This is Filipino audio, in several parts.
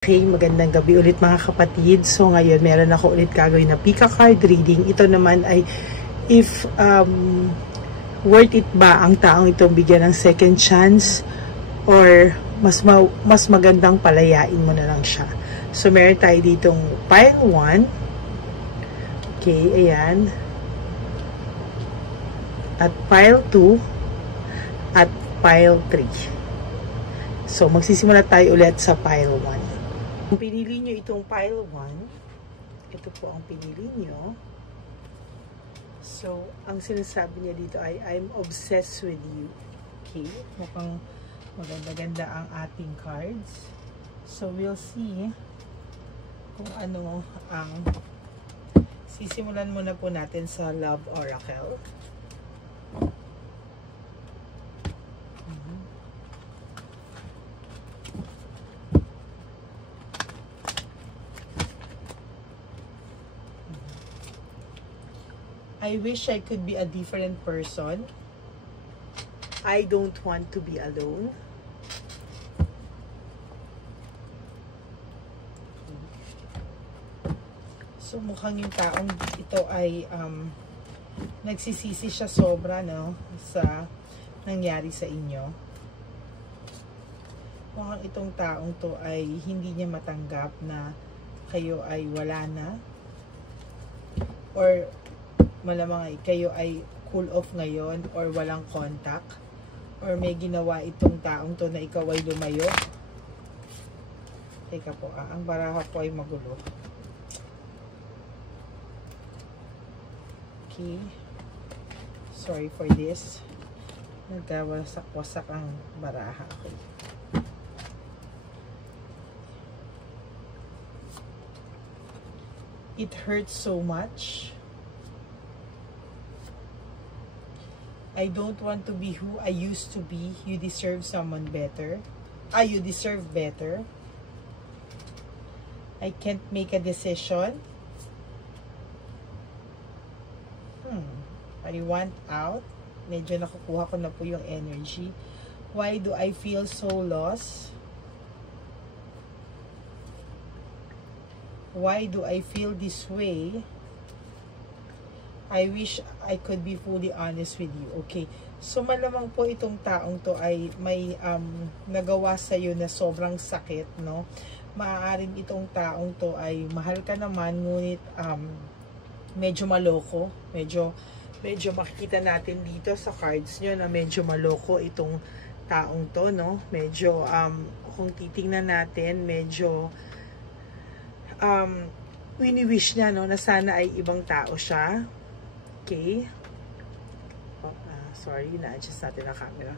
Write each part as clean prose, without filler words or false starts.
Okay, magandang gabi ulit mga kapatid. So ngayon meron ako ulit gagawin na Pika card reading. Ito naman ay if worth it ba ang taong itong bigyan ng second chance or mas magandang palayain mo na lang siya. So meron tayo ditong pile 1. Okay, ayan. At pile 2 at pile 3. So magsisimula tayo ulit sa pile 1. Kung pinili nyo itong pile 1, ito po ang pinili nyo. So, ang sinasabi niya dito ay, I'm obsessed with you. Okay? Mukhang maganda-ganda ang ating cards. So, we'll see kung ano ang sisimulan muna po natin sa Love Oracle. I wish I could be a different person. I don't want to be alone. So mukhang yung taong ito ay nagsisisi siya sobra, no, sa nangyari sa inyo. Mukhang itong taong to ay hindi niya matanggap na kayo ay wala na, or malamang ay kayo ay cool off ngayon or walang contact, or may ginawa itong taong to na ikaw ay lumayo. Teka po, ang baraha po ay magulo. Okay, sorry for this, nagkawasak-wasak ang baraha. Okay. It hurts so much. I don't want to be who I used to be. You deserve someone better. You deserve better. I can't make a decision. I want out. Medyo nakukuha ko na po yung energy. Why do I feel so lost? Why do I feel this way? I wish I could be fully honest with you. Okay. So, malamang po itong taong to ay may nagawa sa'yo na sobrang sakit, no? Maaaring itong taong to ay mahal ka naman, ngunit medyo maloko. Medyo makikita natin dito sa cards nyo na medyo maloko itong taong to, no? Medyo, kung titingnan natin, medyo wini-wish niya, no, na sana ay ibang tao siya. Okay. Sorry, na-adjust natin ang camera.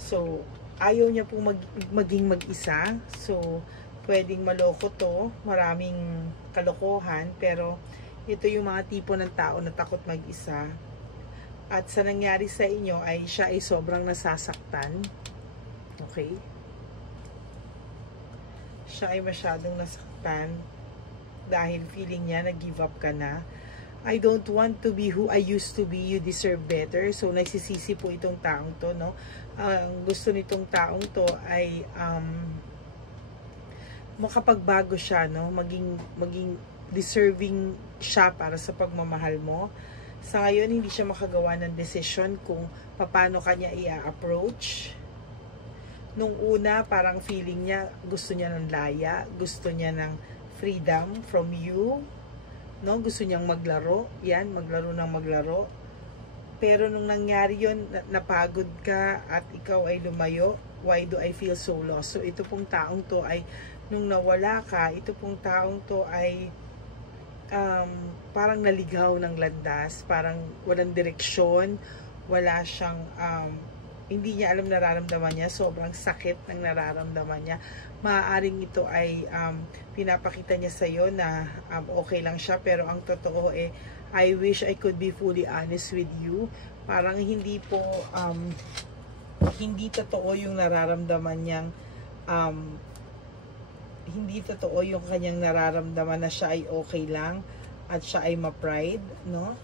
So, ayaw niya pong maging mag-isa. So, pwedeng maloko to. Maraming kalokohan. Pero, ito yung mga tipo ng tao na takot mag-isa. At sa nangyari sa inyo ay siya ay sobrang nasasaktan. Okay. Siya ay masyadong nasaktan dahil feeling niya na give up ka na. I don't want to be who I used to be. You deserve better. So, nagsisisi po itong taong to, no? Ang gusto nitong taong to ay makapagbago siya, no? Maging deserving siya para sa pagmamahal mo. Sa ngayon, hindi siya makagawa ng decision kung paano kanya i-approach. Nung una, parang feeling niya, gusto niya ng laya, gusto niya ng freedom from you. No, gusto niyang maglaro, yan, maglaro. Pero nung nangyari yon, napagod ka at ikaw ay lumayo. Why do I feel so lost? So ito pong taong to ay, nung nawala ka, ito pong taong to ay parang naligaw ng landas, parang walang direksyon, wala siyang, hindi niya alam nararamdaman niya, sobrang sakit ng nararamdaman niya. Maaaring ito ay pinapakita niya sa iyo na okay lang siya, pero ang totoo I wish I could be fully honest with you. Parang hindi po hindi totoo yung nararamdaman niyang hindi totoo yung kanyang nararamdaman na siya ay okay lang at siya ay ma-pride, no?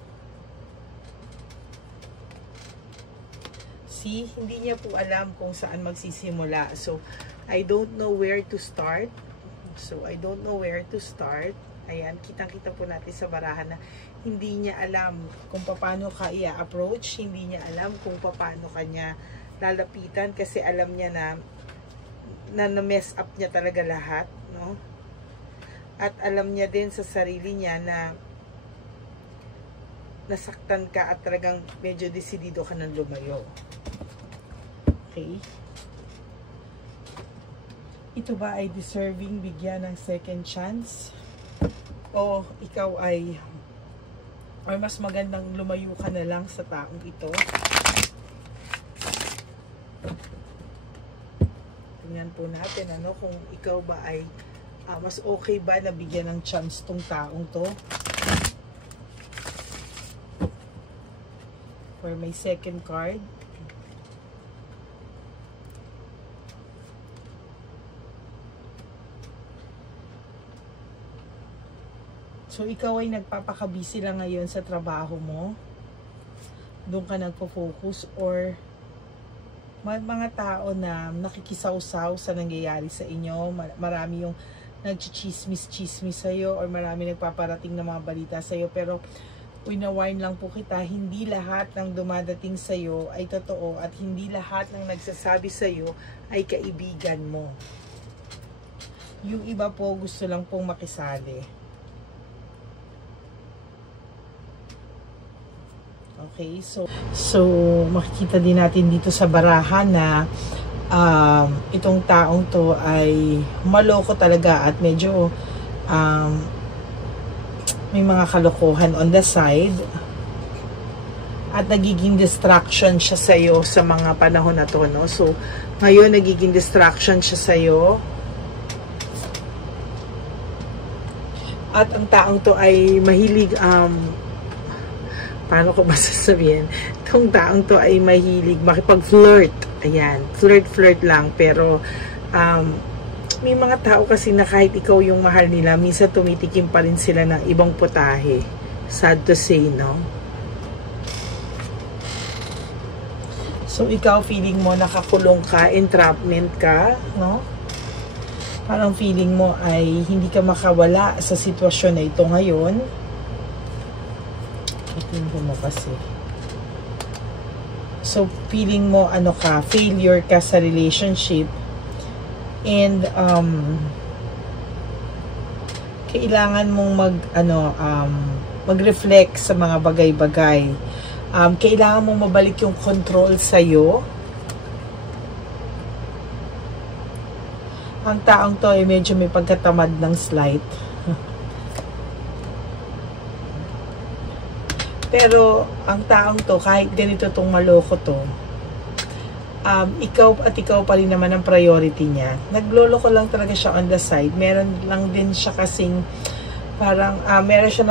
See, hindi niya po alam kung saan magsisimula. So, I don't know where to start. So, I don't know where to start. Ayan, kitang-kita po natin sa barahan na hindi niya alam kung paano ka i-approach, hindi niya alam kung paano kanya lalapitan kasi alam niya na mess up niya talaga lahat, no? At alam niya din sa sarili niya na nasaktan ka at talagang medyo desidido ka ng lumayo. Okay? Ito ba ay deserving bigyan ng second chance? O ikaw ay or mas magandang lumayo ka na lang sa taong ito? Tingnan po natin kung ikaw ba ay mas okay ba na bigyan ng chance tong taong to? For my second card. So, ikaw ay nagpapakabisi lang ngayon sa trabaho mo. Doon ka nagpo-focus or may mga tao na nakikisaw-saw sa nangyayari sa inyo. Marami yung nagchichismis-chismis sa'yo or marami nagpaparating na mga balita sa'yo. Pero, winawarn lang po kita, hindi lahat ng dumadating sa'yo ay totoo at hindi lahat ng nagsasabi sa'yo ay kaibigan mo. Yung iba po gusto lang pong makisali. Okay, so makikita din natin dito sa barahan na itong taong to ay maloko talaga at medyo may mga kalokohan on the side at nagiging distraction siya sa'yo sa mga panahon na to, no? So, ngayon nagiging distraction siya sa'yo at ang taong to ay mahilig paano ko ba sasabihin? Itong taong to ay mahilig makipag-flirt. Ayan, flirt lang. Pero, may mga tao kasi na kahit ikaw yung mahal nila, minsan tumitikim pa rin sila ng ibang putahe. Sad to say, no? So, ikaw feeling mo nakakulong ka, entrapment ka, no? Parang feeling mo ay hindi ka makawala sa sitwasyon na ito ngayon. Tingin mo kasi. So, feeling mo, failure ka sa relationship. And, kailangan mong mag-reflect sa mga bagay-bagay. Kailangan mong mabalik yung control sa'yo. Ang taong to ay medyo may pagkatamad ng slight. Pero, ang taong to, kahit ganito tong maloko to, ikaw pa rin naman ang priority niya. Nagloloko lang talaga siya on the side. Meron lang din siya kasing, parang, meron siya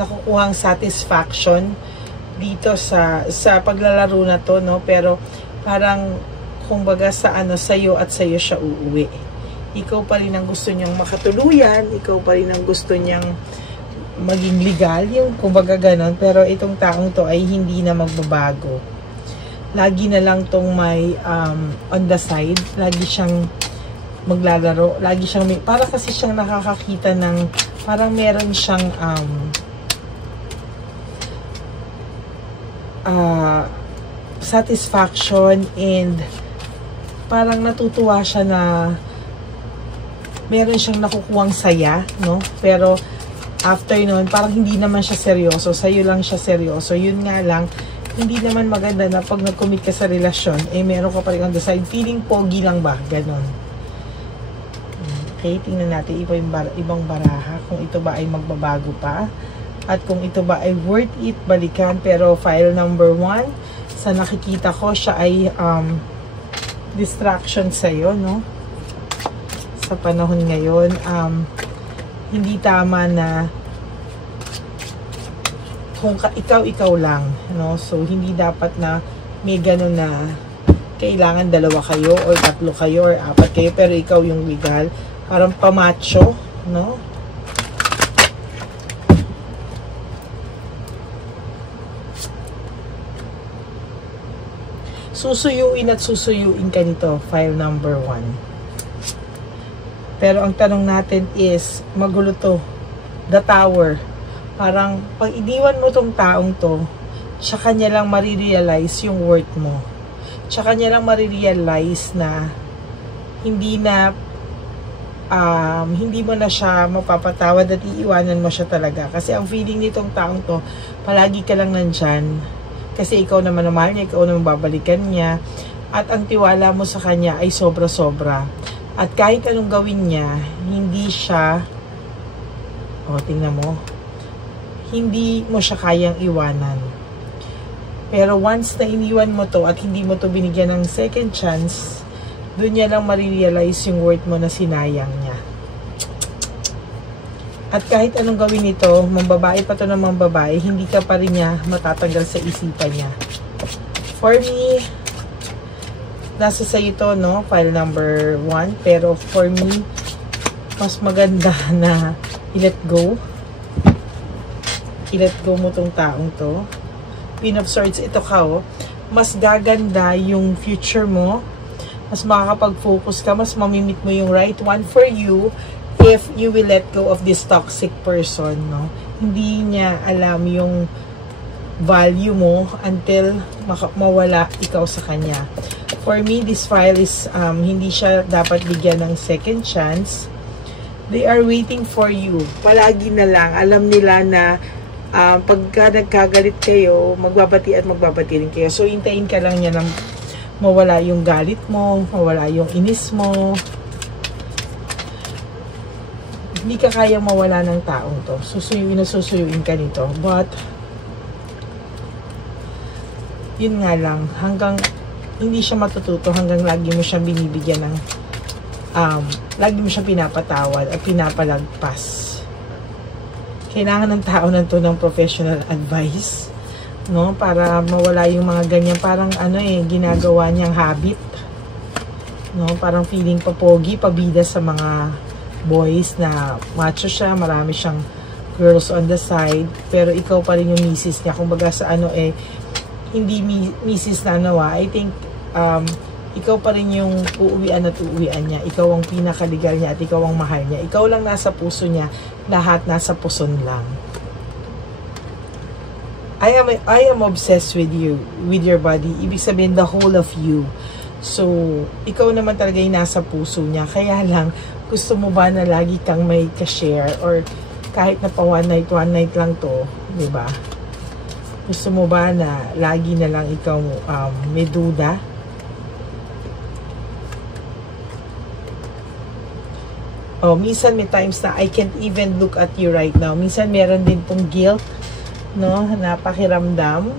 nakukuhang satisfaction dito sa paglalaro na to, no? Pero, parang, kumbaga sa'yo at sa'yo siya uuwi. Ikaw pa rin ang gusto niyang makatuluyan, ikaw pa rin ang gusto niyang maging legal, yung kumbaga ganon, pero itong taong to ay hindi na magbabago. Lagi na lang tong may on the side, lagi siyang maglalaro, lagi siyang para kasi siyang nakakakita ng parang meron siyang satisfaction and parang natutuwa siya na meron siyang nakukuhang saya, no? Pero after nun, parang hindi naman siya seryoso. Sa'yo lang siya seryoso. Yun nga lang, hindi naman maganda na pag nag-commit ka sa relasyon, meron ka pa rin on the side. Feeling pogi lang ba? Ganon. Okay, tingnan natin ibang baraha. Kung ito ba ay magbabago pa. At kung ito ba ay worth it balikan. Pero file number 1, sa nakikita ko, siya ay distraction sa'yo, no? Sa panahon ngayon, hindi tama na kung ikaw lang, no? So, hindi dapat na may gano'n na kailangan 2 kayo or 3 kayo or 4 kayo pero ikaw yung legal. Parang pamacho, no? Susuyuin at susuyuin ka nito, file number 1. Pero ang tanong natin is, magulo to. The Tower. Parang, pag iniwan mo tong taong to, tsaka niya lang marirealize yung worth mo. Tsaka niya lang marirealize na hindi mo na siya mapapatawad at iiwanan mo siya talaga. Kasi ang feeling nitong taong to, palagi ka lang nandyan. Kasi ikaw naman mahal niya, ikaw naman babalikan niya. At ang tiwala mo sa kanya ay sobra-sobra. At kahit anong gawin niya, hindi siya, tingnan mo, hindi mo siya kayang iwanan. Pero once na iniwan mo to at hindi mo to binigyan ng second chance, doon niya lang marirealize yung worth mo na sinayang niya. At kahit anong gawin nito, mambabae pa to ng mambabae, hindi ka pa rin niya matatanggal sa isipan niya. For me, nasa sa'yo to, no? File number 1. Pero for me, mas maganda na i-let go. I-let go mo tong taong to. Queen of Swords, ito ka, mas gaganda yung future mo. Mas makakapag-focus ka. Mas mamimit mo yung right one for you if you will let go of this toxic person, no? Hindi niya alam yung value mo until mawala ikaw sa kanya. For me, this file is, hindi siya dapat bigyan ng second chance. They are waiting for you. Palagi na lang, alam nila na pagka nagkagalit kayo, magbabati at magbabati rin kayo. So, hintayin ka lang niya na mawala yung galit mo, mawala yung inis mo. Hindi ka kayang mawala ng taong to. Susuyuin ka nito. But, yun nga lang, hanggang hindi siya matututo hanggang lagi mo siya binibigyan ng lagi mo siya pinapatawad at pinapalagpas. Kailangan ng tao na to ng professional advice, no, para mawala yung mga ganyan, parang ginagawa niyang habit, no, parang feeling papogi, pabida sa mga boys na macho siya, marami siyang girls on the side, pero ikaw pa rin yung misis niya. Kumbaga sa hindi misis na I think ikaw pa rin yung uuwian at uuwian niya. Ikaw ang pinakaligal niya at ikaw ang mahal niya. Ikaw lang nasa puso niya. Lahat nasa puson lang. I am obsessed with you, with your body. Ibig sabihin, the whole of you. So, ikaw naman talaga yung nasa puso niya. Kaya lang, gusto mo ba na lagi kang may ka-share or kahit na pa one night lang to, di ba? Gusto mo ba na lagi na lang ikaw may duda? Minsan may times na I can't even look at you right now. Minsan meron din tong guilt, no, na pakiramdam.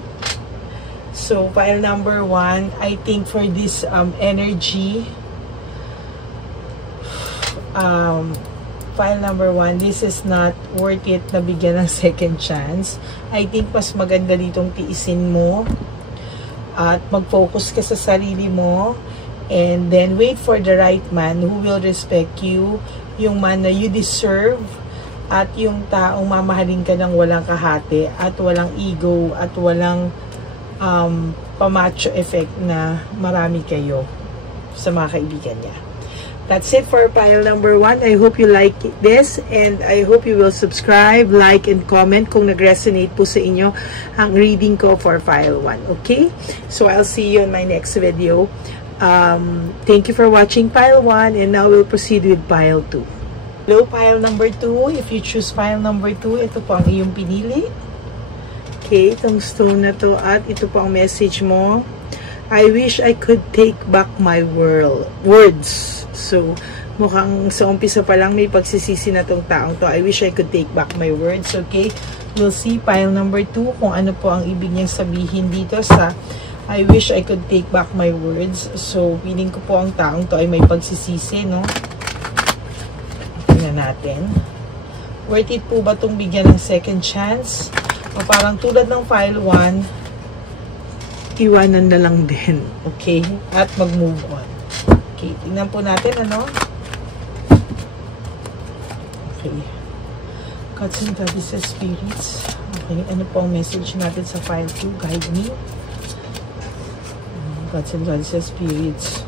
So, file number 1, I think for this energy, file number 1, this is not worth it na bigyan ng second chance. I think mas maganda ditong tiisin mo at mag-focus ka sa sarili mo and then wait for the right man who will respect you, yung man na you deserve at yung taong mamahalin ka ng walang kahati at walang ego at walang pamacho effect na marami kayo sa mga kaibigan niya. That's it for pile number 1. I hope you like this and I hope you will subscribe, like, and comment kung nag-resonate po sa inyo ang reading ko for pile 1. Okay? So, I'll see you in my next video. Thank you for watching pile 1 and now we'll proceed with pile 2. Hello, pile number 2. If you choose pile number 2, ito po ang iyong pinili. Okay, itong stone na to at ito po ang message mo. I wish I could take back my words. So, mukhang sa umpisa pa lang may pagsisisi na tong taong to. I wish I could take back my words. Okay, we'll see pile number 2 kung ano po ang ibig niyang sabihin dito sa I wish I could take back my words. So, feeling ko po ang taong to ay may pagsisisi, no? Tingnan natin. Worth it po ba itong bigyan ng second chance? O parang tulad ng file 1, iwanan na lang din. Okay? At mag-move on. Okay, tingnan po natin, ano? Okay. Gods and Goddesses, Spirits. Okay, ano po ang message natin sa file 2? Guide me. Gods and Goddesses, Spirits.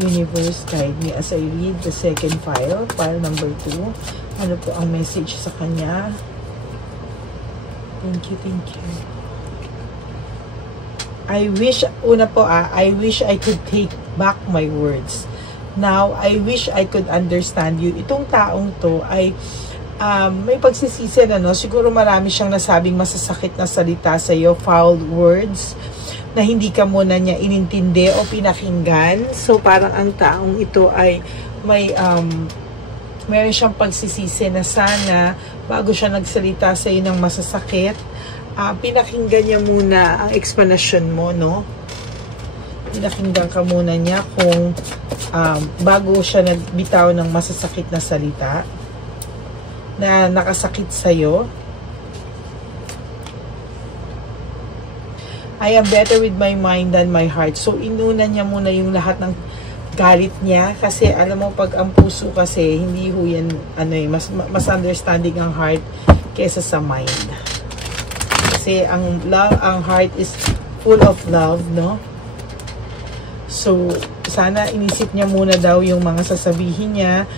Universe, guide me as I read the second file, file number 2. Ano po ang message sa kanya? Thank you, thank you. I wish, una po I wish I could take back my words. Now, I wish I could understand you. Itong taong to ay may pagsisisi na, no? Siguro marami siyang nasabing masasakit na salita sa iyo, foul words, na hindi ka muna niya inintindi o pinakinggan. So, parang ang taong ito ay mayroon siyang pagsisisi na sana, bago siya nagsalita sa iyo ng masasakit, pinakinggan niya muna ang explanation mo, no? Pinakinggan ka muna niya kung bago siya nagbitaw ng masasakit na salita na nakasakit sa'yo. I am better with my mind than my heart. So, inuna niya muna yung lahat ng galit niya. Kasi, alam mo, pag ang puso kasi, hindi ho yan, mas understanding ang heart kesa sa mind. Kasi, ang heart is full of love, no? So, sana inisip niya muna daw yung mga sasabihin niya.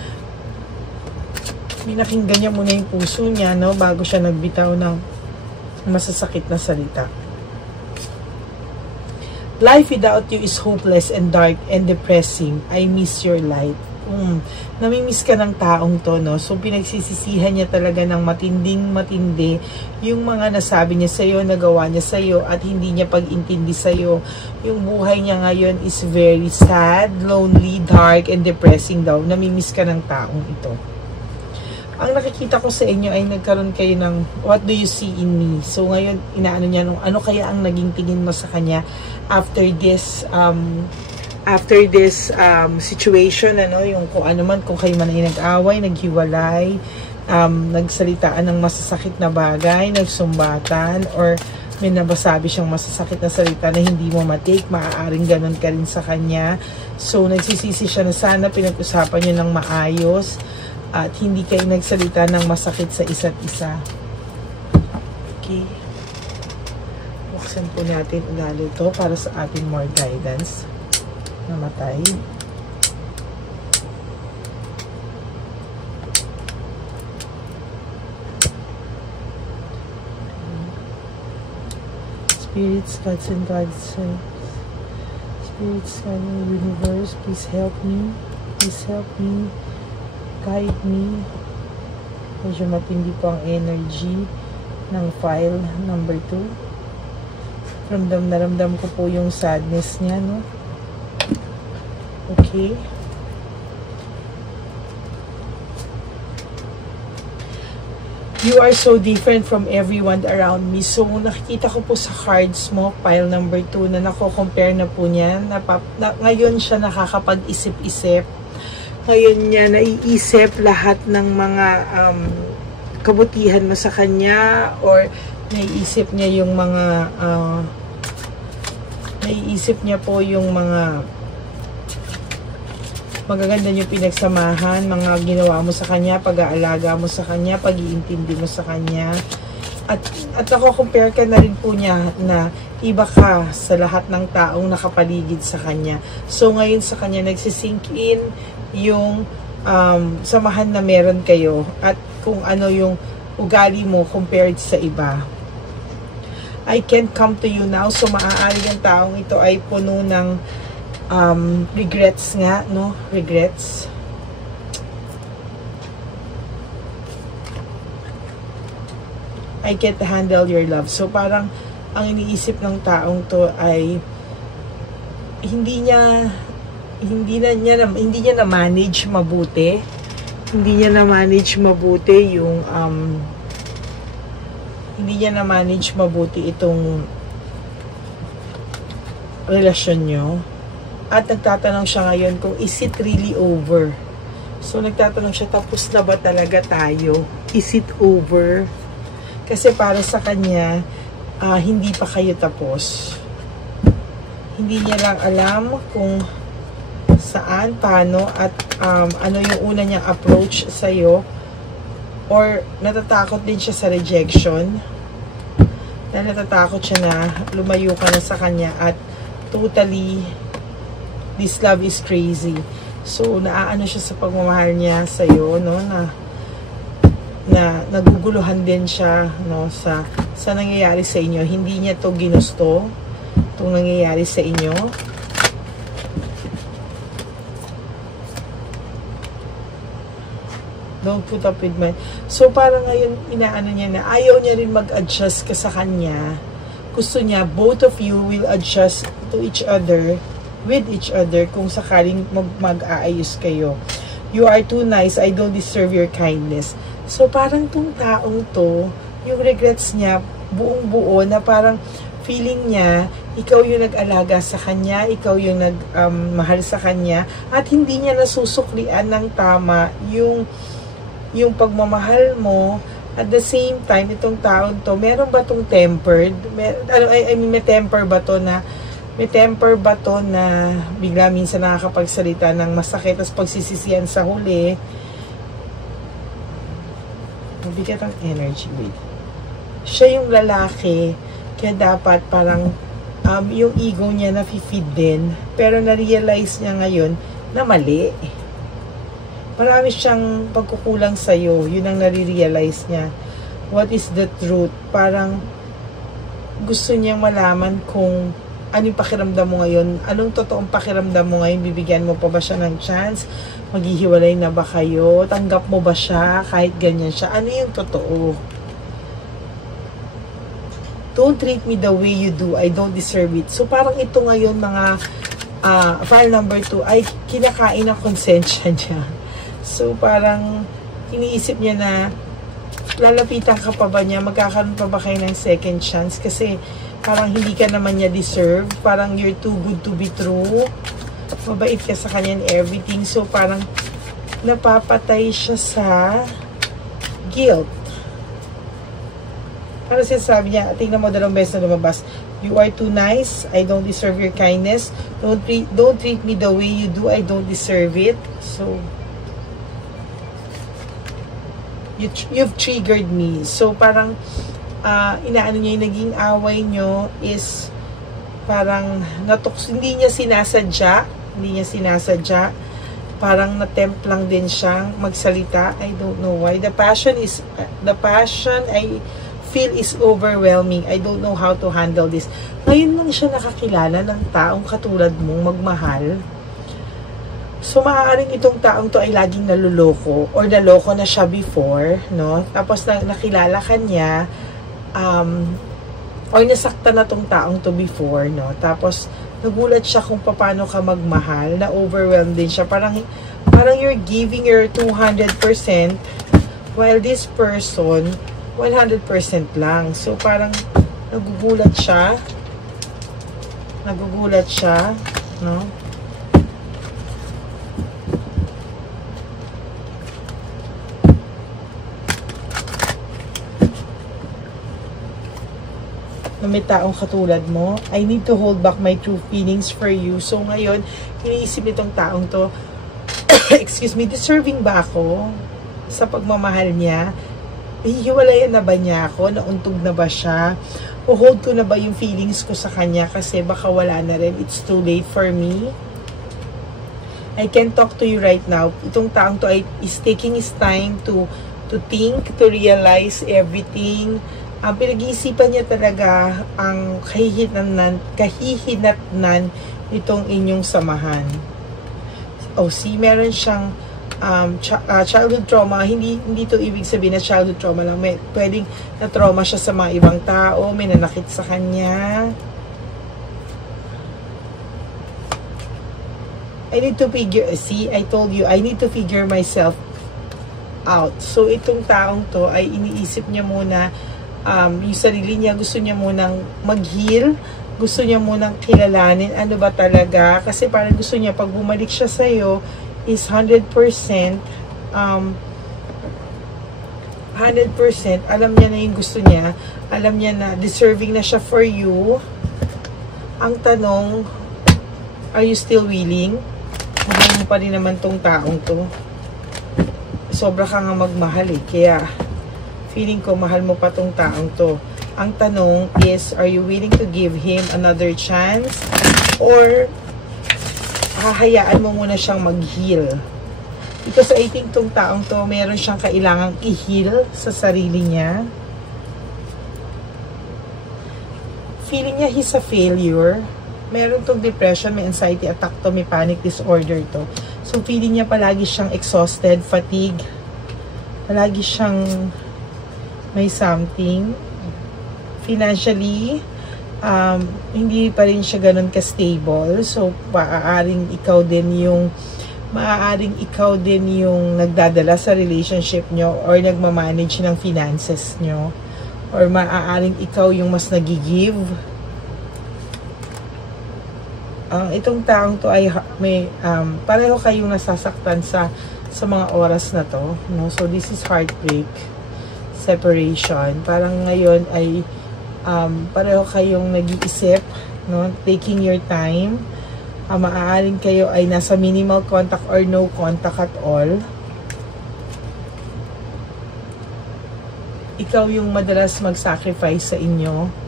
Pinakinggan niya muna yung puso niya, no, bago siya nagbitaw ng masasakit na salita. Life without you is hopeless and dark and depressing. I miss your light. Namimiss ka ng taong to, no? So, pinagsisisihan niya talaga ng matinding-matindi yung mga nasabi niya sa'yo, nagawa niya sa'yo, at hindi niya pag-intindi sa'yo. Yung buhay niya ngayon is very sad, lonely, dark, and depressing daw. Namimiss ka ng taong ito. Ang nakikita ko sa inyo ay nagkaroon kayo ng what do you see in me? So ngayon, inaano niya nung ano kaya ang naging tingin mo sa kanya after this situation, ano, yung kung ano man, kung kayo man ay nag-away, naghiwalay, nagsalitaan ng masasakit na bagay, nagsumbatan, or may nabasabi siyang masasakit na salita na hindi mo matake, maaaring ganun ka rin sa kanya. So nagsisisi siya na sana pinag-usapan niyo ng maayos at hindi kayo nagsalita ng masakit sa isa't isa. Okay. Buksan po natin ugali ito para sa ating more guidance. Namatay. Spirits, gods and goddesses, spirits, God and universe, please help me. Please help me. Guide me. Medyo matindi po ang energy ng file number 2. Ramdam na ramdam ko po yung sadness niya, no? Okay. You are so different from everyone around me. So, nakikita ko po sa cards mo, pile number 2, na nako-compare na po niya. Ngayon siya nakakapag-isip-isip. Ngayon niya naiisip lahat ng mga kabutihan mo sa kanya, or naiisip niya yung mga naiisip niya po yung mga magaganda yung pinagsamahan, mga ginawa mo sa kanya, pag-aalaga mo sa kanya, pag-iintindi mo sa kanya. At ako-compare ka na rin po niya na iba ka sa lahat ng taong nakapaligid sa kanya. So ngayon sa kanya nagsisink in yung samahan na meron kayo at kung ano yung ugali mo compared sa iba. I can't come to you now. So maaari yung taong ito ay puno ng regrets nga, no? Regrets. I can't handle your love. So parang ang iniisip ng taong to ay hindi niya na manage mabuti. Hindi niya na manage mabuti yung hindi niya na manage mabuti itong relasyon nyo. At nagtatanong siya ngayon kung is it really over? So nagtatanong siya, tapos na ba talaga tayo? Is it over? Kasi para sa kanya, hindi pa kayo tapos. Hindi niya lang alam kung saan, paano, at ano yung una niyang approach sa'yo. Or natatakot din siya sa rejection. Na natatakot siya na lumayo ka na sa kanya at totally this love is crazy. So, naaano siya sa pagmamahal niya sa'yo, no? Na naguguluhan din siya, no? Sa nangyayari sa inyo. Hindi niya to ginusto, itong nangyayari sa inyo. Don't put up with my... So, parang ngayon, inaano niya na ayaw niya rin mag-adjust ka sa kanya. Gusto niya, both of you will adjust to each other, with each other, kung sakaling mag-aayos kayo. You are too nice, I don't deserve your kindness. So, parang tong taong to, yung regrets niya, buong-buo, na parang feeling niya, ikaw yung nag-alaga sa kanya, ikaw yung nag-mahal sa kanya, at hindi niya nasusuklian ng tama yung pagmamahal mo. At the same time, itong taon to, meron ba itong tempered? May temper ba to na, bigla minsan nakakapagsalita ng masakit, tapos pagsisisihan sa huli? Mabigat ang energy, wait. Siya yung lalaki, kaya dapat parang yung ego niya na-feed din, pero na-realize niya ngayon na mali. Marami siyang pagkukulang sa'yo. Yun ang nare-realize niya. What is the truth? Parang gusto niyang malaman kung ano yung pakiramdam mo ngayon. Anong totoong pakiramdam mo ngayon? Bibigyan mo pa ba siya ng chance? Maghihiwalay na ba kayo? Tanggap mo ba siya kahit ganyan siya? Ano yung totoo? Don't treat me the way you do. I don't deserve it. So parang ito ngayon mga file number 2 ay kinakain ng konsensya niya. So, parang iniisip niya na lalapitan ka pa ba niya, magkakaroon pa ba kayo ng second chance? Kasi parang hindi ka naman niya deserve. Parang you're too good to be true. Mabait ka sa kanya and everything. So, parang napapatay siya sa guilt. Parang sinasabi niya, tingnan mo, 2 beses na lumabas. You are too nice. I don't deserve your kindness. Don't treat me the way you do. I don't deserve it. So, you've triggered me. So, parang, inaano niya, yung naging away nyo is, parang, hindi niya sinasadya, parang na-tempt lang din siyang magsalita. I don't know why. The passion I feel is overwhelming. I don't know how to handle this. Ngayon lang siya nakakilala ng taong katulad mong magmahal. So, maaaring itong taong to ay laging naluloko or naloko na siya before, no? Tapos, nakilala ka niya, or nasaktan na tong taong to before, no? Tapos, nagulat siya kung paano ka magmahal, na-overwhelmed din siya. Parang you're giving your 200%, while this person, 100% lang. So, parang, nagugulat siya, no? May taong katulad mo, I need to hold back my true feelings for you. So ngayon, iniisip nitong taong to, excuse me, deserving ba ako sa pagmamahal niya? Hihiwalayan na ba niya ako? Nauntog na ba siya? O hold ko na ba yung feelings ko sa kanya? Kasi baka wala na rin. It's too late for me. I can talk to you right now. Itong taong to is taking his time to think, to realize everything. Pinag-iisipan niya talaga ang kahihinatnan nitong inyong samahan. See, meron siyang childhood trauma. Hindi to ibig sabihin na childhood trauma lang. Pwedeng na-trauma siya sa mga ibang tao, may nanakit sa kanya. I need to figure, see, I told you, I need to figure myself out. So, itong taong to ay iniisip niya muna yung sarili niya, gusto niya munang mag-heal, gusto niya munang kilalanin ano ba talaga, kasi parang gusto niya pag bumalik siya sa'yo is 100%, 100%, alam niya na yung gusto niya, alam niya na deserving na siya for you. Ang tanong, are you still willing? Mahal mo pa rin naman tong taong to. Sobra ka nga magmahal kaya feeling ko mahal mo pa tong taong to. Ang tanong is, are you willing to give him another chance? Or hahayaan mo muna siyang mag-heal. Because I think tong taong to, meron siyang kailangang i-heal sa sarili niya. Feeling niya he's a failure. Meron tong depression, may anxiety attack to, may panic disorder to. So feeling niya palagi siyang exhausted, fatigue. Palagi siyang may something. Financially, hindi pa rin siya ganun ka-stable. So maaaring ikaw din yung nagdadala sa relationship nyo or nagmamanage ng finances nyo. Or maaaring ikaw yung mas nagigive. Itong taong to ay may pareho kayong nasasaktan sa mga oras na to, no? So this is heartbreak, separation. Parang ngayon ay pareho kayong nag-iisip, no? Taking your time. Maaaring kayo ay nasa minimal contact or no contact at all. Ikaw yung madalas mag-sacrifice sa inyo.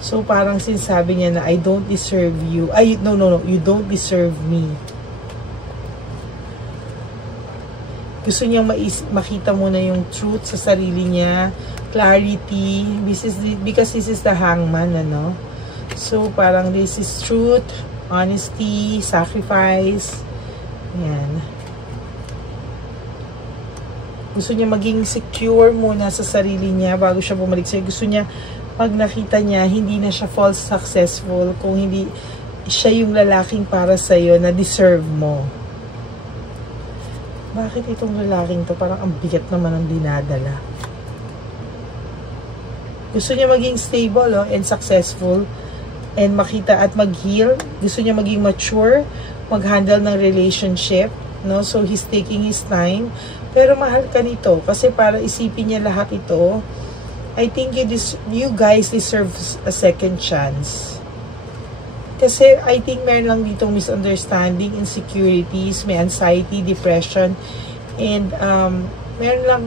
So, parang sinasabi niya na, I don't deserve you. Ay, no, you don't deserve me. Gusto niyang makita muna yung truth sa sarili niya. Clarity. Because this is the hangman, ano? So, parang this is truth, honesty, sacrifice. Yan. Gusto niya maging secure muna sa sarili niya bago siya bumalik sa'yo. Gusto niya, pag nakita niya, hindi na siya false successful kung hindi siya yung lalaking para sa'yo na deserve mo. Bakit itong lalaking to? Parang ang bigat naman ang dinadala. Gusto niya maging stable, oh, and successful and makita at mag-heal. Gusto niya maging mature, mag-handle ng relationship, no? So he's taking his time. Pero mahal ka nito kasi para isipin niya lahat ito. I think you guys deserve a second chance. Kasi I think meron lang ditong misunderstanding, insecurities, may anxiety, depression, and meron lang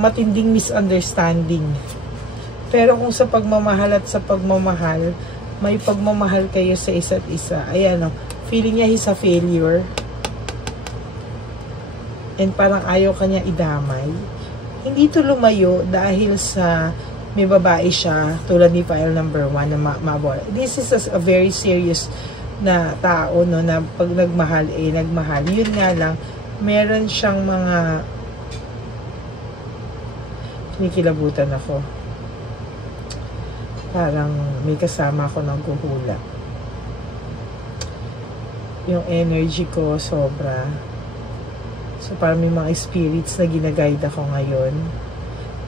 matinding misunderstanding. Pero kung sa pagmamahal at sa pagmamahal, may pagmamahal kayo sa isa't isa. Ayan, feeling niya he's a failure. And parang ayaw kanya idamay. Hindi to lumayo dahil sa may babae siya, tulad ni file number 1 na mabor. This is a very serious na tao, no, na pag nagmahal, nagmahal. Yun nga lang, meron siyang mga kinikilabutan ako. Parang may kasama ako ng guhula. Yung energy ko sobra. So, parang may mga spirits na ginaguide ako ngayon.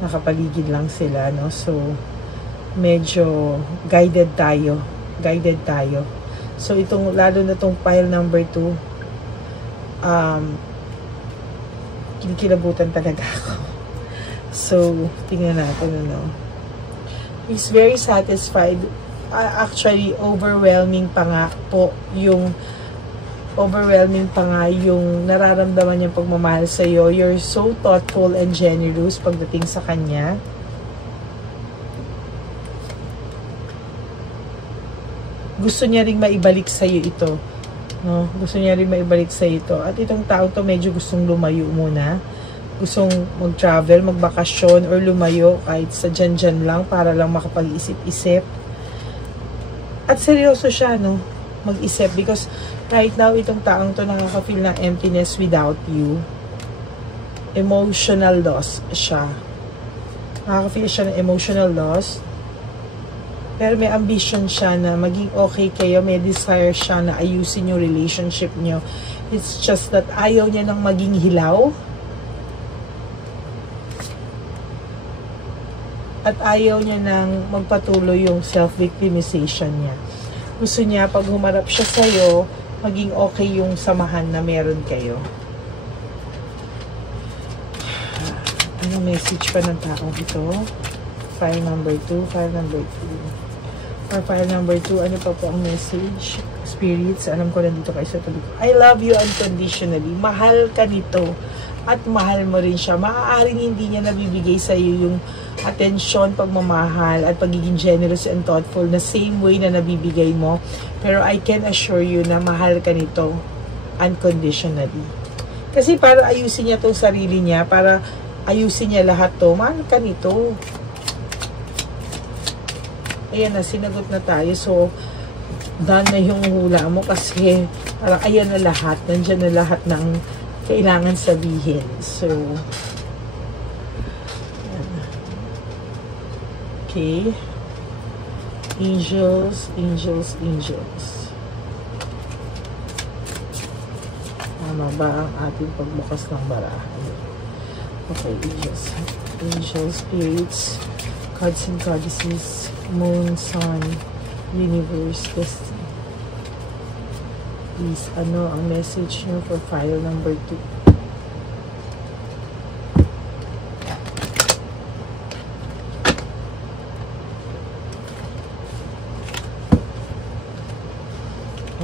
Nakapaligid lang sila, no? So, medyo guided tayo. Guided tayo. So, itong, lalo na itong pile number 2, kinikilabutan talaga ako. So, tingnan natin, ano. He's very satisfied. Actually, overwhelming pa nga po yung nararamdaman niyang pagmamahal sa iyo. You're so thoughtful and generous pagdating sa kanya. Gusto niya ring maibalik sa iyo ito, no? Gusto niya ring maibalik sa iyo ito. At itong tao to medyo gustong lumayo muna. Gustong mag-travel, magbakasyon or lumayo kahit sa dyan lang para lang makapag-isip-isip. At seryoso siya, no? Mag-isip because right now, itong taong to nakaka-feel ng emptiness without you. Emotional loss siya. Nakaka-feel siya ng emotional loss. Pero may ambition siya na maging okay kayo. May desire siya na ayusin yung relationship niyo. It's just that ayaw niya nang maging hilaw. At ayaw niya nang magpatuloy yung self-victimization niya. Gusto niya, pag humarap siya sa'yo, maging okay yung samahan na meron kayo. Ano message pa ng taong ito? File number 2, file number 2. Or file number 2, ano pa po ang message? Spirits, alam ko nandito kayo sa tabi ko. I love you unconditionally. Mahal ka nito. At mahal mo rin siya. Maaaring hindi niya nabibigay sa iyo yung atensyon, pagmamahal, at pagiging generous and thoughtful na same way na nabibigay mo. Pero I can assure you na mahal ka nito. unconditionally. Kasi para ayusin niya tong sarili niya, para ayusin niya lahat to, mahal ka nito. Ayan na, sinagot na tayo. So, done na yung hula mo kasi parang ayan na lahat. Nandiyan na lahat ng kailangan sabihin. So, okay. Angels, angels, angels. Tama ba ang ating pagbukas ng barahan? Okay, angels. Angels, spirits, gods and goddesses, moon, sun, universe, destiny. Please, ano ang message nyo for file number 2?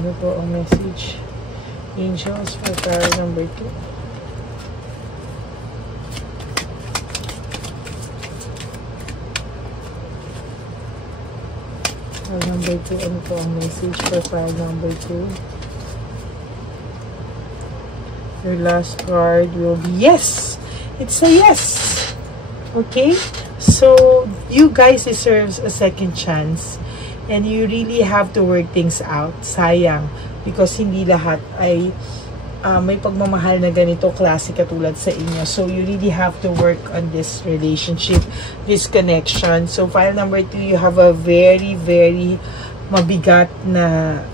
Ano po ang message? Angels for file number 2. File number 2. Ano po ang message for file number 2? Your last card will be yes! It's a yes! Okay? So, you guys deserve a second chance. And you really have to work things out. Sayang. Because hindi lahat ay may pagmamahal na ganito klase katulad sa inyo. So, you really have to work on this relationship, this connection. So, file number 2, you have a very, very mabigat na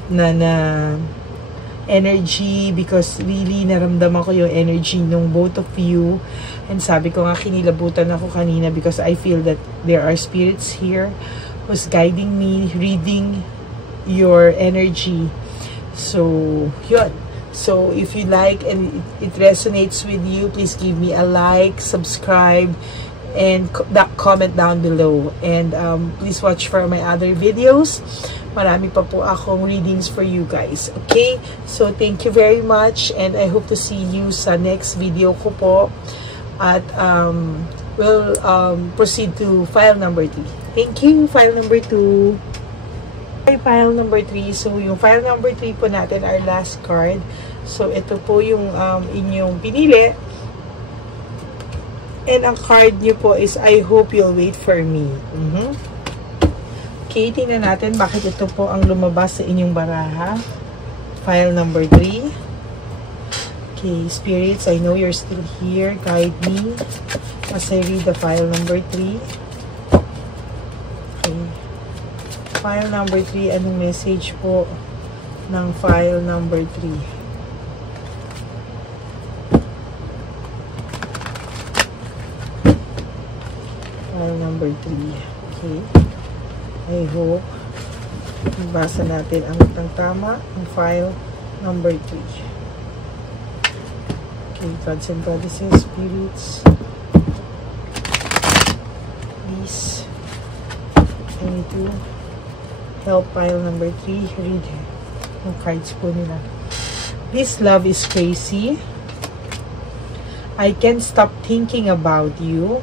energy because really naramdaman ko yung energy nung both of you. And sabi ko nga, kinilabutan ako kanina because I feel that there are spirits here who's guiding me, reading your energy. So, yun. So, if you like and it resonates with you, please give me a like, subscribe, and comment down below. And please watch for my other videos. Marami pa po akong readings for you guys. Okay? So, thank you very much. And I hope to see you sa next video ko po. At we'll proceed to file number 3. Thank you, file number 2. File number 3. So, yung file number 3 po natin, our last card. So, ito po yung inyong pinili. And ang card nyo po is, I hope you'll wait for me. Okay, tingnan natin bakit ito po ang lumabas sa inyong baraha. File number 3. Okay, spirits, I know you're still here. Guide me as I read the file number 3. Okay. File number 3, anong message po ng file number 3? File number 3. Okay. I hope nabasa natin ang tama ang file number 3. Okay, gods and goddesses, spirits, please, I need to help file number 3. Read yung cards po nila. This love is crazy. I can't stop thinking about you.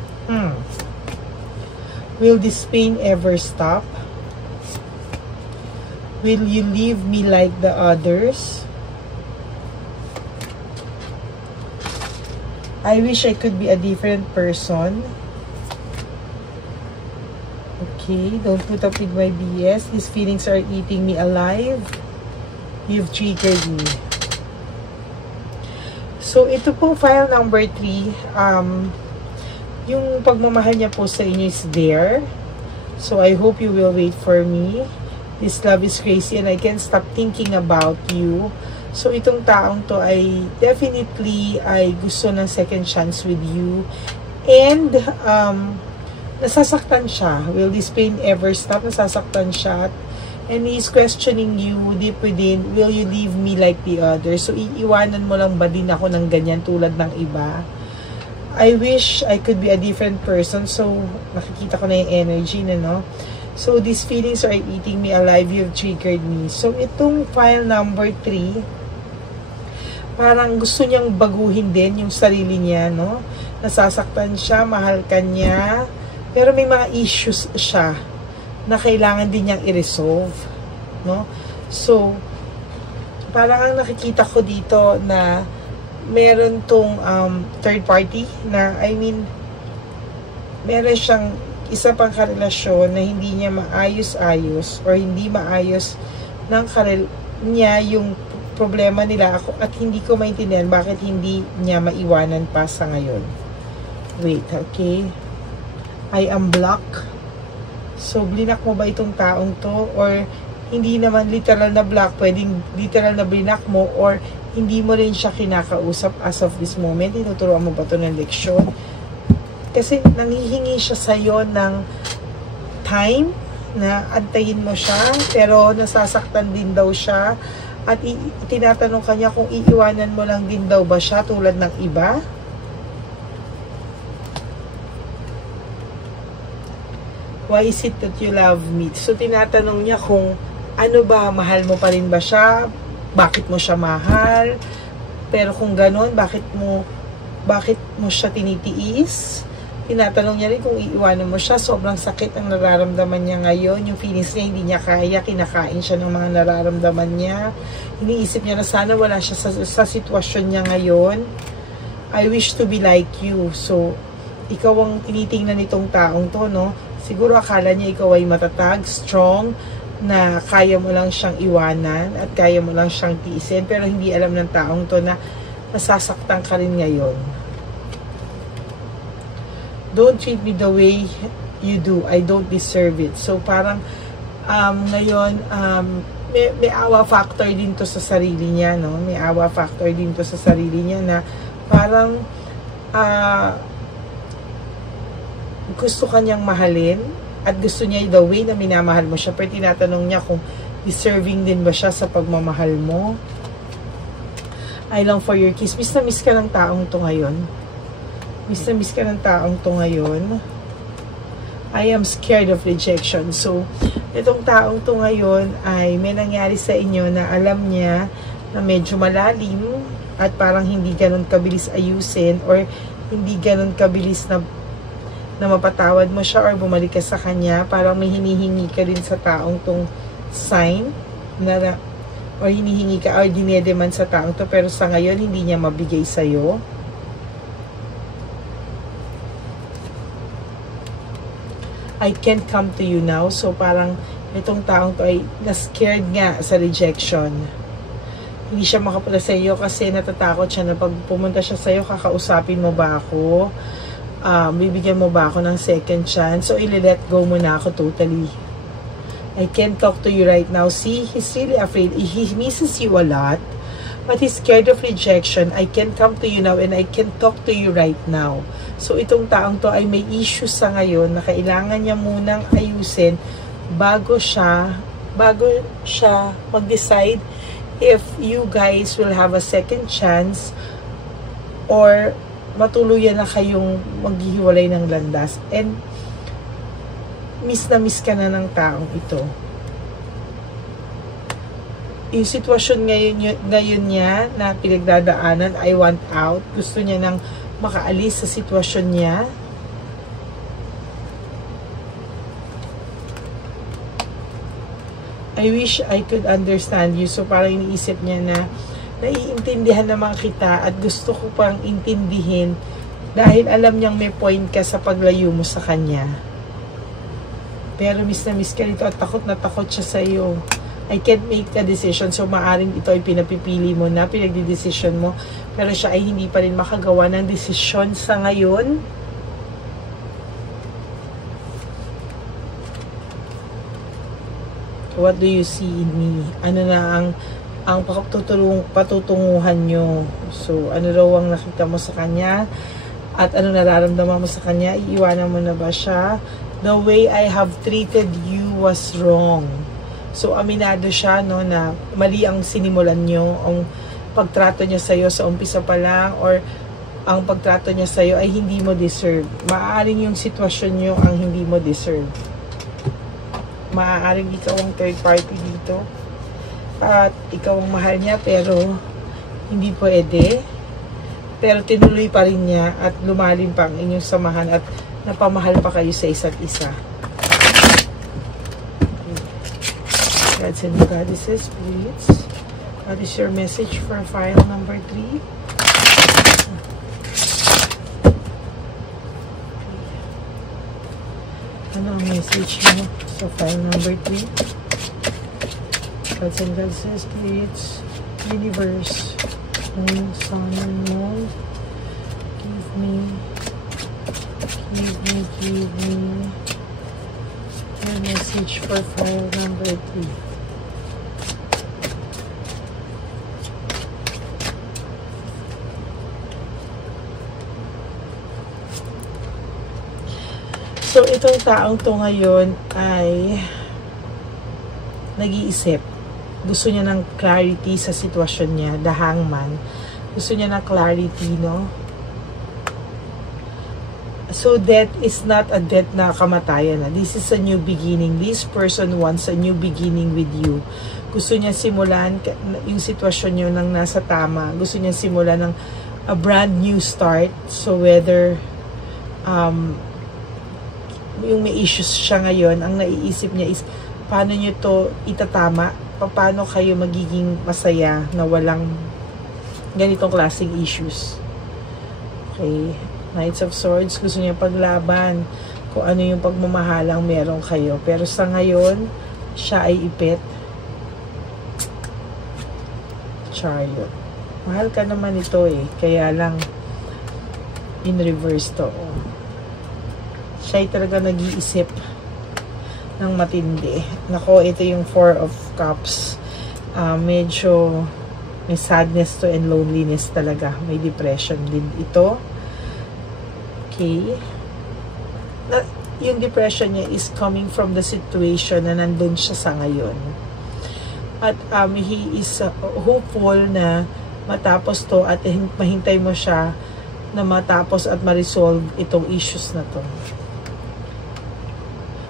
Will this pain ever stop? Will you leave me like the others? I wish I could be a different person. Okay, don't put up with my BS. These feelings are eating me alive. You've triggered me. So, ito po file number 3. Yung pagmamahal niya po sa inyo is there. So, I hope you will wait for me. This love is crazy and I can't stop thinking about you. So, itong taong to ay definitely ay gusto ng second chance with you. And, nasasaktan siya. Will this pain ever stop? Nasasaktan siya. And he's questioning you deep within, will you leave me like the others? So, iiwanan mo lang ba din ako ng ganyan tulad ng iba? I wish I could be a different person. So, nakikita ko na yung energy na, no? So, these feelings are eating me alive. You've triggered me. So, itong file number 3, parang gusto niyang baguhin din yung sarili niya, no? Nasasaktan siya, mahal ka niya, pero may mga issues siya na kailangan din niyang i-resolve, no? So, parang ang nakikita ko dito na meron tong third party na, I mean, meron siyang isa pang karelasyon na hindi niya maayos-ayos or hindi maayos ng niya yung problema nila ako, at hindi ko maintindihan bakit hindi niya maiwanan pa sa ngayon. Wait, okay. I am block. So, blinak mo ba itong taong to? Or hindi naman literal na block, pwedeng literal na blinak mo, or hindi mo rin siya kinakausap as of this moment. Tinuturuan mo ba ito ng leksyon? Kasi nangihingi siya sa'yo ng time na antayin mo siya, pero nasasaktan din daw siya, at tinatanong kanya kung iiwanan mo lang din daw ba siya tulad ng iba. Why is it that you love me? So tinatanong niya kung ano ba, mahal mo pa rin ba siya? Bakit mo siya mahal? Pero kung ganon, bakit mo siya tinitiis? Tinatanong niya rin kung iiwanan mo siya. Sobrang sakit ang nararamdaman niya ngayon. Yung feelings niya, hindi niya kaya. Kinakain siya ng mga nararamdaman niya. Iniisip niya na sana wala siya sa sitwasyon niya ngayon. I wish to be like you. So, ikaw ang tinitingnan nitong taong to, no? Siguro akala niya ikaw ay matatag, strong, na kaya mo lang siyang iwanan at kaya mo lang siyang tiisin. Pero hindi alam ng taong to na nasasaktan ka rin ngayon. Don't treat me the way you do. I don't deserve it. So, parang ngayon, may awa factor din to sa sarili niya, no? May awa factor din to sa sarili niya na parang gusto kanyang mahalin at gusto niya the way na minamahal mo siya, pero tinatanong niya kung deserving din ba siya sa pagmamahal mo. I long for your kiss. Miss na miss ka ng taong to ngayon. Miss na miss ka ng taong to ngayon. I am scared of rejection. So, itong taong to ngayon ay may nangyari sa inyo na alam niya na medyo malalim at parang hindi ganun kabilis ayusin or hindi ganun kabilis na mapatawad mo siya or bumalik ka sa kanya. Parang may hinihingi ka rin sa taong tong sign na, or hinihingi ka or dinedemand sa taong to, pero sa ngayon hindi niya mabigay sa'yo. I can't come to you now. So parang itong taong to ay na-scared nga sa rejection. Hindi siya makapunta sa iyo kasi natatakot siya na pag pumunta siya sa iyo, kakausapin mo ba ako? Bibigyan mo ba ako ng second chance? So, ili-let go mo na ako totally. I can't talk to you right now. See, he's really afraid. He misses you a lot, but he's scared of rejection. I can't come to you now and I can't talk to you right now. So, itong taong to ay may issues sa ngayon na kailangan niya munang ayusin bago siya mag-decide if you guys will have a second chance or matuluyan na kayong maghihiwalay ng landas. And miss na miss ka na ng taong ito. Yung sitwasyon ngayon niya na pinagdadaanan, I want out. Gusto niya nang makaalis sa sitwasyon niya. I wish I could understand you. So parang iniisip niya na naiintindihan naman kita at gusto ko pang intindihin dahil alam niyang may point ka sa paglayo mo sa kanya. Pero miss na miss ka rito at takot na takot siya sa iyo. I can't make a decision. So maaring ito ay pinapipili mo na, pinagdidesisyon mo, pero siya ay hindi pa rin makagawa ng desisyon sa ngayon. What do you see in me? Ano na ang patutunguhan nyo? So, ano raw ang nakita mo sa kanya? At ano nararamdaman mo sa kanya? Iiwanan mo na ba siya? The way I have treated you was wrong. So, aminado siya, no, na mali ang sinimulan nyo, ang pagtrato niya sa'yo sa umpisa pa lang, or ang pagtrato niya sa'yo ay hindi mo deserve. Maaaring yung sitwasyon nyo ang hindi mo deserve. Maaaring ikaw ang third party dito. At ikaw ang mahal niya, pero hindi pwede. Pero tinuloy pa rin niya at lumalim pa ang inyong samahan at napamahal pa kayo sa isa't isa. Gods and goddesses, spirits, What is your message for file number 3? Ano ang message mo sa file number 3? Gods and Goddesses, Spirits, Universe, Moon, Sun, and Moon. Give me your message for file number 3. So, itong taong to ngayon ay nag-iisip. Gusto niya ng clarity sa sitwasyon niya, the Hangman. Gusto niya ng clarity, no? So, death is not a death na kamatayan. This is a new beginning. This person wants a new beginning with you. Gusto niya simulan yung sitwasyon niyo nang nasa tama. Gusto niya simulan ng a brand new start. So, whether yung may issues siya ngayon, ang naiisip niya is paano nyo to itatama, paano kayo magiging masaya na walang ganitong klaseng issues. Okay, Knights of Swords, gusto niya paglaban kung ano yung pagmamahalang meron kayo, pero sa ngayon siya ay ipit. Chariot, mahal ka naman ito kaya lang in reverse to. Siya ay talaga nag-iisip ng matindi. Nako, ito yung 4 of Cups. Medyo may sadness to and loneliness talaga. May depression din ito. Okay. Yung depression niya is coming from the situation na nandun siya sa ngayon. At he is hopeful na matapos to at mahintay mo siya na matapos at ma-resolve itong issues na to.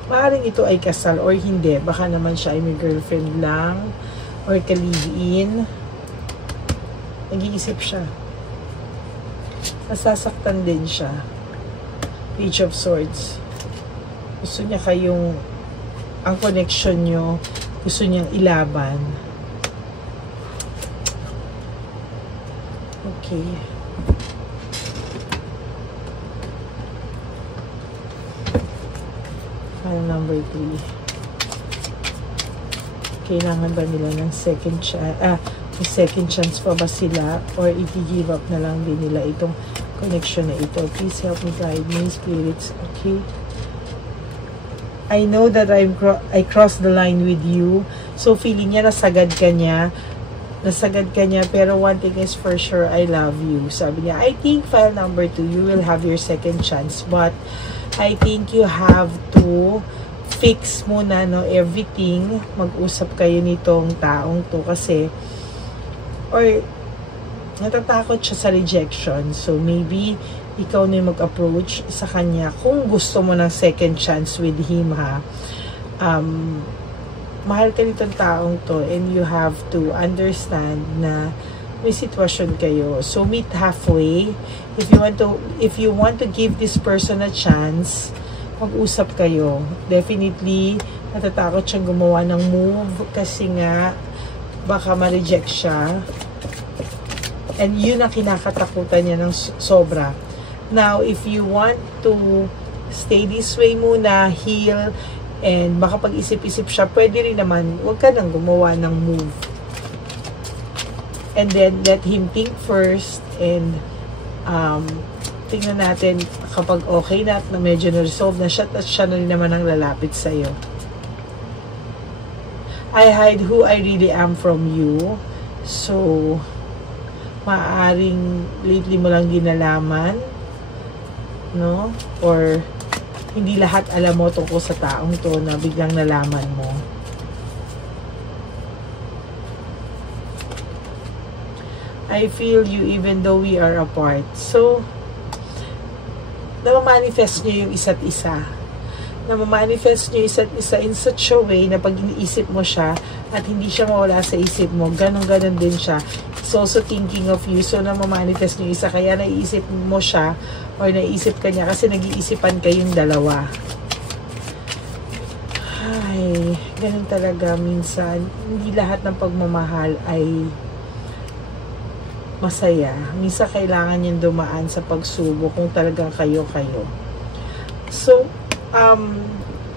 Maaaring ito ay kasal or hindi. Baka naman siya ay may girlfriend lang or ka-live-in. Nag-iisip siya. Nasasaktan din siya. Page of Swords. Gusto niya kayong ang connection nyo, gusto niyang ilaban. Okay. File number 3. Kailangan ba nila ng second chance? May second chance pa ba sila? Or i-give up na lang din nila itong connection na ito? Please help me, guide me, spirits. Okay. I know that I crossed the line with you. So, feeling niya nasagad ka niya. Pero one thing is for sure, I love you. Sabi niya, I think file number 2, you will have your second chance. But, I think you have to fix muna, no, everything. Mag-usap kayo nitong taong to kasi or natatakot siya sa rejection. So, maybe ikaw na yung mag-approach sa kanya kung gusto mo ng second chance with him, ha. Mahal ka nitong taong to and you have to understand na may sitwasyon kayo. So, meet halfway. If you want to give this person a chance, mag-usap kayo. Definitely, natatakot siyang gumawa ng move kasi nga, baka ma-reject siya. And yun ang kinakatakutan niya ng sobra. Now, if you want to stay this way muna, heal, and baka pag-isip-isip siya, pwede rin naman, huwag ka nang gumawa ng move. And then, let him think first, and tingnan natin kapag okay na at medyo na-resolve na siya, at siya na rin naman ang lalapit sa'yo. I hide who I really am from you. So, maaaring lately mo lang dinalaman, no? Or, hindi lahat alam mo tungkol sa taong to na biglang nalaman mo. I feel you even though we are apart. So, namamanifest nyo yung isa't isa. Namamanifest nyo yung isa't isa in such a way na pag iniisip mo siya at hindi siya mawala sa isip mo, ganun-ganun din siya. It's also thinking of you. So, namamanifest nyo yung isa. Kaya naiisip mo siya or naiisip ka niya kasi nag-iisipan kayong dalawa. Ay, ganun talaga minsan. Hindi lahat ng pagmamahal ay masaya. Minsan kailangan niyang dumaan sa pagsubok kung talagang kayo-kayo. So,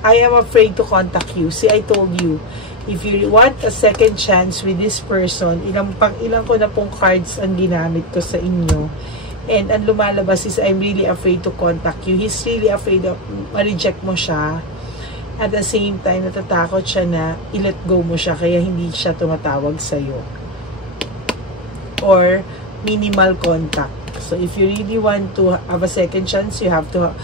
I am afraid to contact you. See, I told you, if you want a second chance with this person, ilang ko na pong cards ang ginamit ko sa inyo. And ang lumalabas is, I'm really afraid to contact you. He's really afraid of ma-reject mo siya. At the same time, natatakot siya na i-let go mo siya, kaya hindi siya tumatawag sa'yo. Or minimal contact. So, if you really want to have a second chance, you have to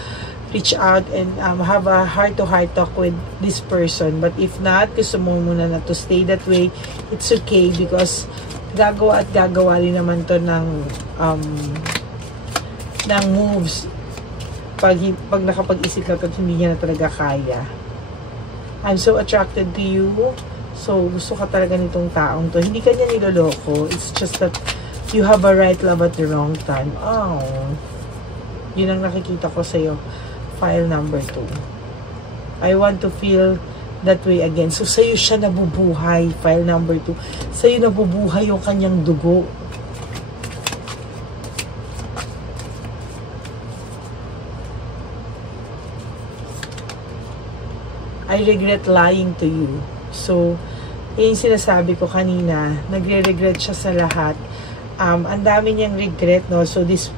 reach out and have a heart-to-heart talk with this person. But if not, gusto mo muna na to stay that way, it's okay, because gagawa at gagawa rin naman to ng moves pag nakapag-isip ka at hindi niya na talaga kaya. I'm so attracted to you. So, gusto ka talaga nitong taong to. Hindi ka niya niloloko. It's just that you have a right love at the wrong time. Oh. Yun ang nakikita ko sa'yo. File number 2. I want to feel that way again. So, sa'yo siya nabubuhay. File number 2. Sa'yo nabubuhay yung kanyang dugo. I regret lying to you. So, yung sinasabi ko kanina, nagre-regret siya sa lahat. Ang dami niyang regret, no? So, this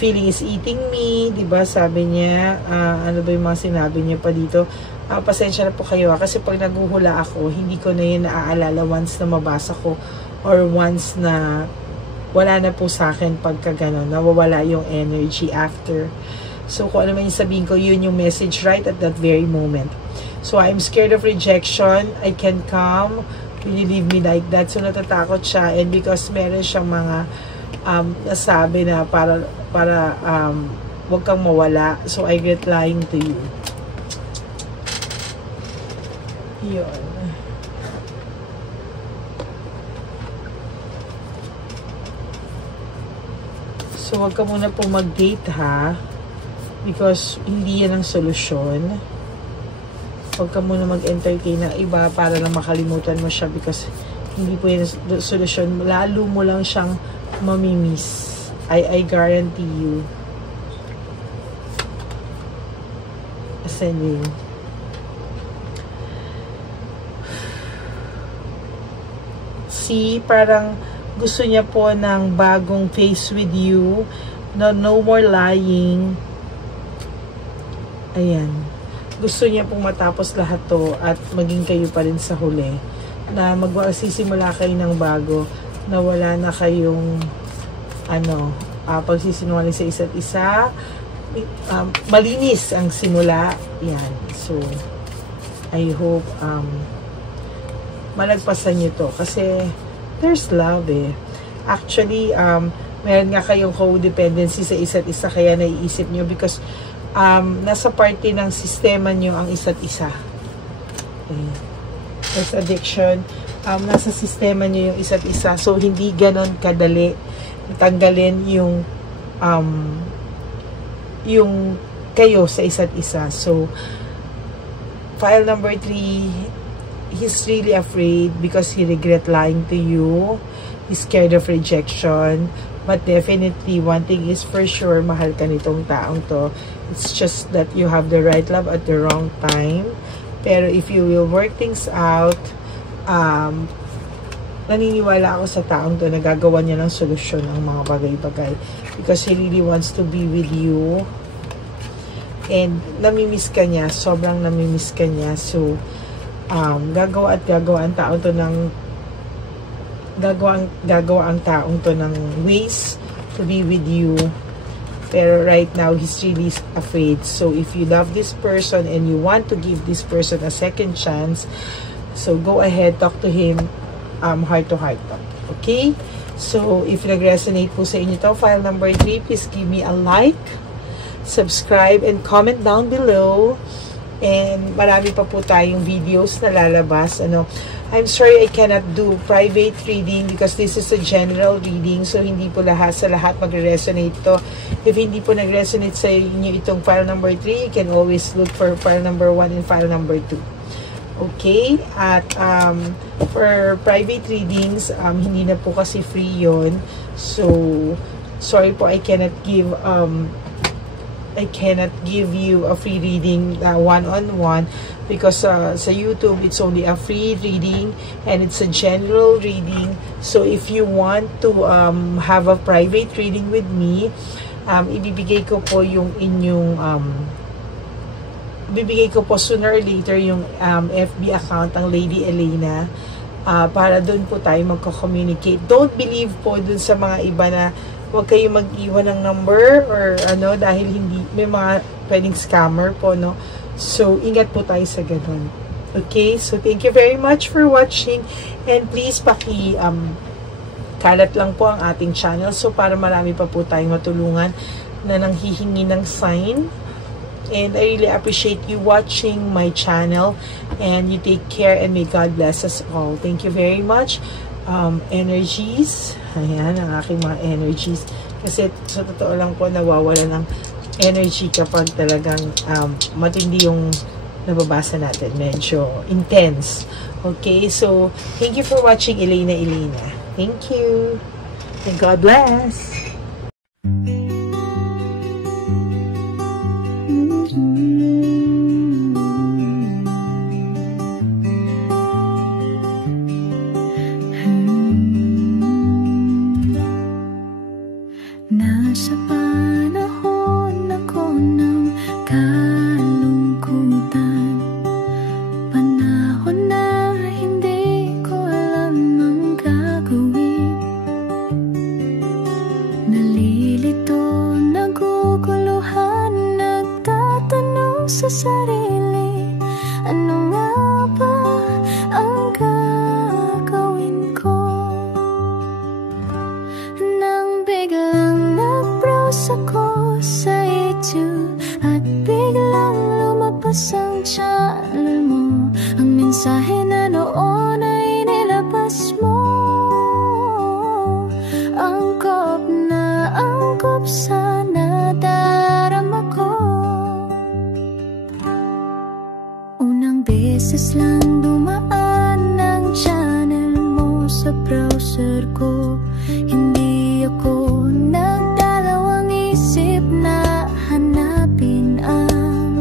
feeling is eating me, diba? Sabi niya, ano ba yung mga sinabi niya pa dito? Pasensya na po kayo, kasi pag naguhula ako, hindi ko na yun naaalala once na mabasa ko, or once na wala na po sa akin pagka gano'n, nawawala yung energy after. So, kung ano man yung sabihin ko, yun yung message right at that very moment. So, I'm scared of rejection. I can't come. Will you leave me like that? So, natatakot siya. And because meron siyang mga nasabi na para wag kang mawala. So, I regret lying to you. Yun. So, wag ka muna po mag-date, ha? Because hindi yan ang solusyon. Huwag ka muna mag-entertain ng iba para lang makalimutan mo siya, because hindi po yan ang solusyon. Lalo mo lang siyang mamimiss. I guarantee you. Ascending. See, parang gusto niya po ng bagong face with you. No more lying. Ayan. Gusto niya pong matapos lahat to at maging kayo pa rin sa huli. Na magsisimula kayo ng bago. Na wala na kayong pagsisinungaling sa isa't isa. Malinis ang simula. Yan. So, I hope malagpasan niyo to. Kasi, there's love eh. Actually, meron nga kayong codependency sa isa't isa, kaya naiisip niyo, because nasa party ng sistema nyo ang isa't isa. Okay. There's addiction. Nasa sistema nyo yung isa't isa. So, hindi ganon kadali tanggalin yung kayo sa isa't isa. So, file number 3, he's really afraid because he regret lying to you. He's scared of rejection. But definitely, one thing is for sure, mahal ka nitong taong to. It's just that you have the right love at the wrong time. Pero if you will work things out, naniniwala ako sa taong to, nagagawa niya ng solusyon ang mga bagay-bagay. Because he really wants to be with you. And namimiss ka niya, sobrang namimiss ka niya. So, gagawa at gagawa ang taong to ng gagawa ang taong to ng ways to be with you. Pero right now, he's really afraid. So, if you love this person and you want to give this person a second chance, so go ahead, talk to him, heart-to-heart talk. Okay? So, if nag-resonate po sa inyo to, file number 3, please give me a like, subscribe, and comment down below. And marami pa po tayong videos na lalabas. I'm sorry I cannot do private reading because this is a general reading. So, hindi po sa lahat mag-resonate to. If hindi po nag-resonate sa inyo itong file number 3, you can always look for file number 1 and file number 2. Okay? At for private readings, hindi na po kasi free yon. So, sorry po, I cannot give you a free reading one-on-one because sa YouTube, it's only a free reading and it's a general reading. So, if you want to have a private reading with me, ibibigay ko po yung inyong bibigay ko po sooner or later yung FB account ng Lady Elena para doon po tayo magko-communicate. Don't believe po doon sa mga iba na huwag kayo mag-iwan ng number or ano dahil hindi may mga pwedeng scammer po, no? So, ingat po tayo sa ganun. Okay? So, thank you very much for watching and please kalat lang po ang ating channel so para marami pa po tayong matulungan na nanghihingi ng sign. And I really appreciate you watching my channel. And you take care and may God bless us all. Thank you very much. Energies. Ayan, ang aking mga energies. Kasi sa totoo lang po, nawawala ng energy kapag talagang matindi yung nababasa natin. Medyo intense. Okay, so thank you for watching Elena. Thank you. And God bless. Nasa panahon ako ng kalungkutan, panahon na hindi ko alam ang gagawin. Nalilito, naguguluhan, nagtatanong sa sarili, ano nga ba ang gagawin ko? Nang biglang nag-browse ako sa YouTube at biglang lumabas ang channel mo, ang mensahe na noon ay nilabas mo. Angkop sa nadarama ko. Unang beses lang dumaan ang channel mo sa browser ko. Hindi ako nagdalawang isip na hanapin ang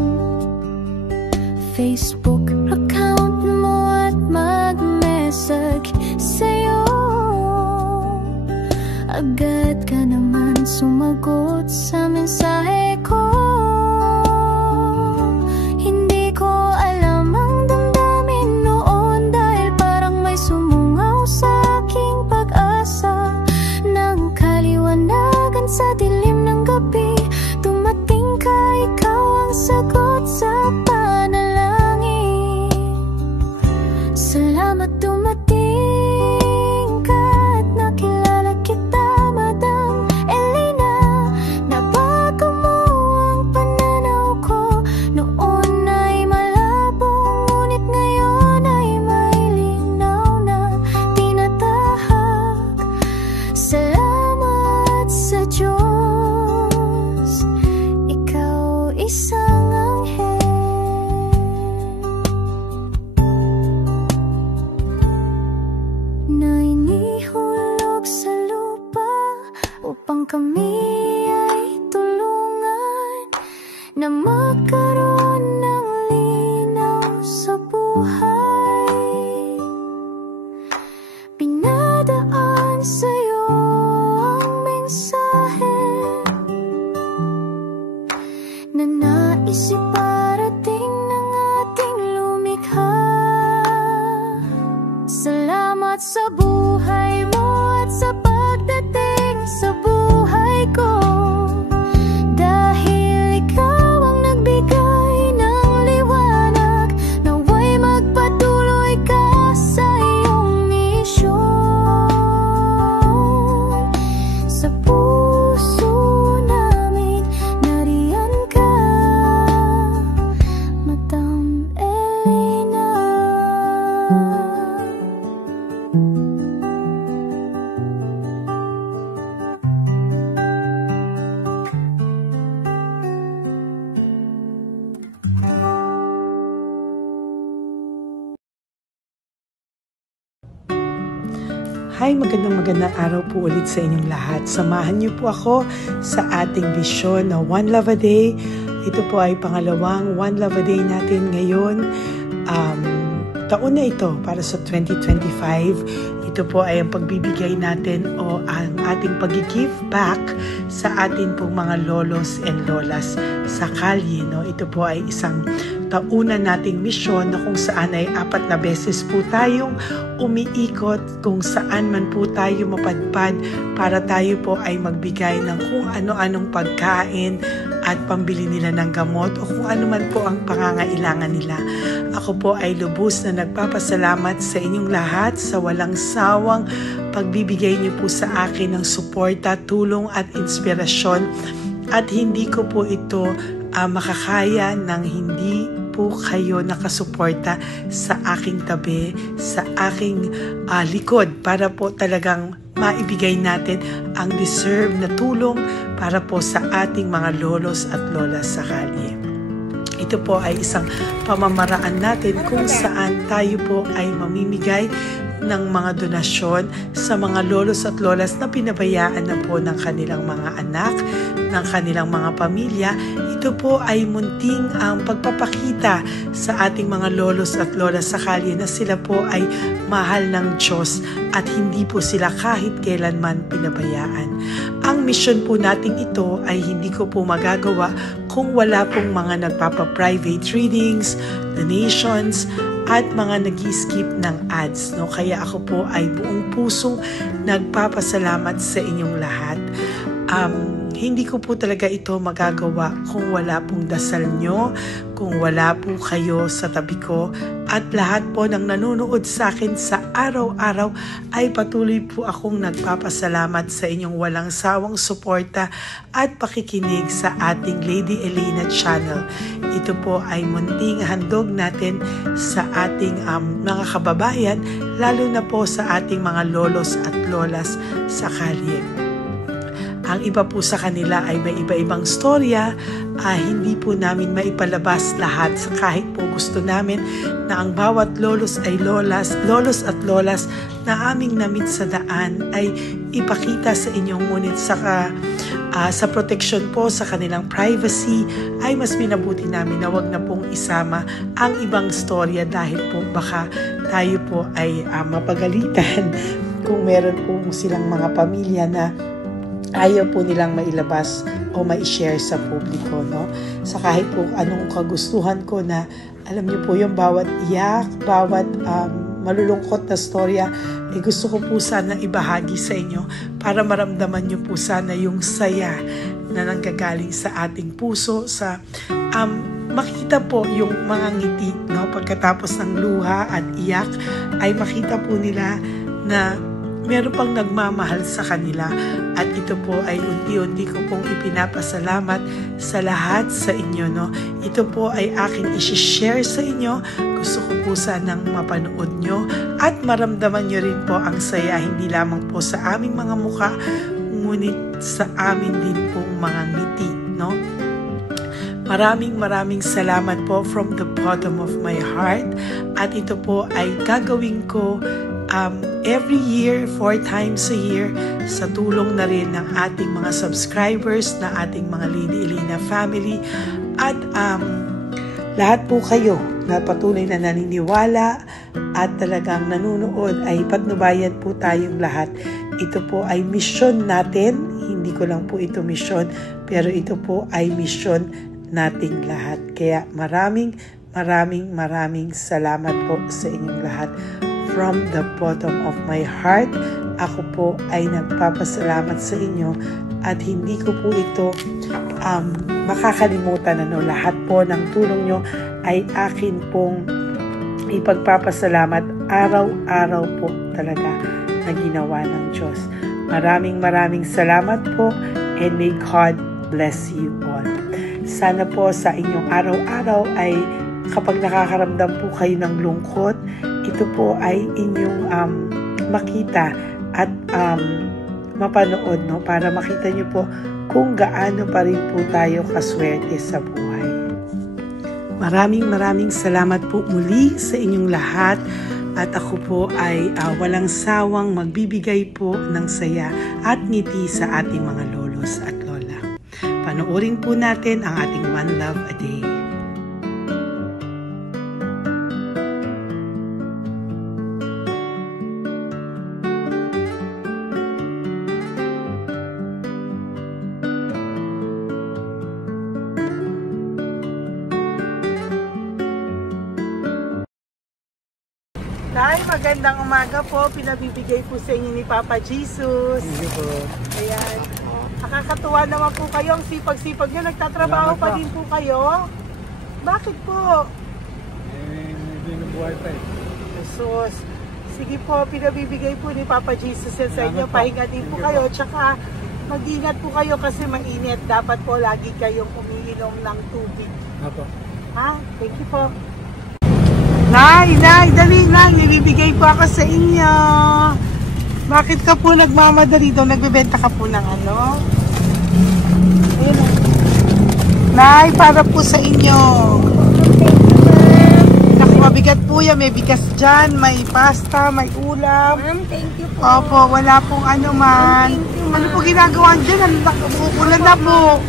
Facebook account mo at mag-message sa'yo. Agad ka naman sumagot sa mensahe ko. Hindi ko alam ang damdamin noon dahil parang may sumungaw sa aking pag-asa. Nang kaliwanagan sa dilim ng gabi, dumating ka, ikaw ang sagot sa panalangin. Salamat dumating ka at nakilala kita, Madam Elena. Nabago mo ang pananaw ko. Noon ay malabo, ngunit ngayon ay may linaw na tinatahak. Salamat sa Diyos, ikaw isang anghel. Na inihulog sa lupa upang kami ay tulungan na magkaroon ng linaw sa buhay. Pinadaan sa'yo ang mensahe na nais iparating ng ating lumikha. Salamat sa buhay mo at sa pagdating sa buhay ko, dahil ikaw ang nagbigay Hi, magandang araw po ulit sa inyong lahat. Samahan niyo po ako sa ating vision na One Love a Day. Ito po ay pangalawang One Love a Day natin ngayon. Taon na ito para sa 2025. Ito po ay ang pagbibigay natin o ang ating pag-give back sa atin pong mga lolos and lolas sa kalye. No? Ito po ay isang taunan nating misyon na kung saan ay 4 na beses po tayong umiikot kung saan man po tayo mapadpad para tayo po ay magbigay ng kung ano-anong pagkain at pambili nila ng gamot o kung ano man po ang pangangailangan nila. Ako po ay lubos na nagpapasalamat sa inyong lahat sa walang sawang pagbibigay niyo po sa akin ng suporta, tulong at inspirasyon, at hindi ko po ito makakaya ng hindi po kayo nakasuporta sa aking tabi, sa aking likod para po talagang maibigay natin ang deserve na tulong para po sa ating mga lolos at lolas sa kalye. Ito po ay isang pamamaraan natin kung saan tayo po ay mamimigay ng mga donasyon sa mga lolos at lolas na pinabayaan na po ng kanilang mga anak, ng kanilang mga pamilya. Ito po ay munting ang pagpapakita sa ating mga lolos at lolas sa kalye na sila po ay mahal ng Diyos at hindi po sila kahit kailanman pinabayaan. Ang mission po nating ito ay hindi ko po magagawa kung wala pong mga nagpapa-private readings, donations, at mga nag-skip ng ads. No? Kaya ako po ay buong pusong nagpapasalamat sa inyong lahat. Hindi ko po talaga ito magagawa kung wala pong dasal nyo, kung wala po kayo sa tabi ko, at lahat po ng nanonood sa akin sa araw-araw ay patuloy po akong nagpapasalamat sa inyong walang sawang suporta at pakikinig sa ating Lady Elena channel. Ito po ay munting handog natin sa ating mga kababayan, lalo na po sa ating mga lolos at lolas sa kalye. Ang iba po sa kanila ay may iba-ibang storya, hindi po namin maipalabas lahat kahit po gusto namin na ang bawat lolos at lolas na aming namit sa daan ay ipakita sa inyo, ngunit sa protection po sa kanilang privacy ay mas minabuti namin na wag na pong isama ang ibang storya dahil po baka tayo po ay mapagalitan kung meron po silang mga pamilya na ayaw po nilang mailabas o ma-share sa publiko, no? Sa kahit po anong kagustuhan ko na, alam niyo po yung bawat iyak, bawat malulungkot na storya, gusto ko po sana ibahagi sa inyo para maramdaman niyo po sana yung saya na nanggagaling sa ating puso, sa makita po yung mga ngiti, no? Pagkatapos ng luha at iyak ay makita po nila na meron pang nagmamahal sa kanila, at ito po ay unti-unti ko pong ipinapasalamat sa lahat sa inyo, no? Ito po ay aking i-share sa inyo. Gusto ko po sanang mapanood nyo at maramdaman nyo rin po ang saya, hindi lamang po sa aming mga muka, ngunit sa amin din pong mga ngiti, no? Maraming salamat po from the bottom of my heart, at ito po ay gagawin ko every year, 4 times a year, sa tulong na rin ng ating mga subscribers, na ating mga Lady Elena family, at lahat po kayo na patuloy na naniniwala at talagang nanonood, ay patnubayan po tayong lahat. Ito po ay mission natin, hindi ko lang po ito mission, pero ito po ay mission nating lahat. Kaya maraming salamat po sa inyong lahat. From the bottom of my heart, ako po ay nagpapasalamat sa inyo, at hindi ko po ito makakalimutan. Lahat po ng tulong nyo ay akin pong ipagpapasalamat araw-araw po talaga na ginawa ng Diyos. Maraming salamat po, and may God bless you all. Sana po sa inyong araw-araw ay kapag nakakaramdam po kayo ng lungkot, ito po ay inyong makita at mapanood, no? Para makita nyo po kung gaano pa rin po tayo kaswerte sa buhay. Maraming salamat po muli sa inyong lahat. At ako po ay walang sawang magbibigay po ng saya at ngiti sa ating mga lolos at lola. Panoorin po natin ang ating One Love a Day. Nay, magandang umaga po. Pinabibigay po sa inyo ni Papa Jesus. Hindi po. Ayan. Nakakatuwa naman po kayo. Ang sipag-sipag nyo. Nagtatrabaho pa din po kayo. Bakit po? Hindi nabuhay pa eh. Jesus. Sige po, pinabibigay po ni Papa Jesus yan sa inyo. Pahinga din po kayo. Tsaka mag-ingat po kayo kasi mainit. Dapat po lagi kayong umiinom ng tubig. Apo. Ha? Thank you po. Nay, dali na. Nilibigay po ako sa inyo. Bakit ka po nagmamadali daw? Nagbebenta ka po ng ano? Ayun. Nay, para po sa inyo. Naku, mabigat po yan. May bigas dyan, may pasta, may ulam. Ma'am, thank you po. Opo, wala pong ano man. Ano po ginagawa dyan? Uulan na po.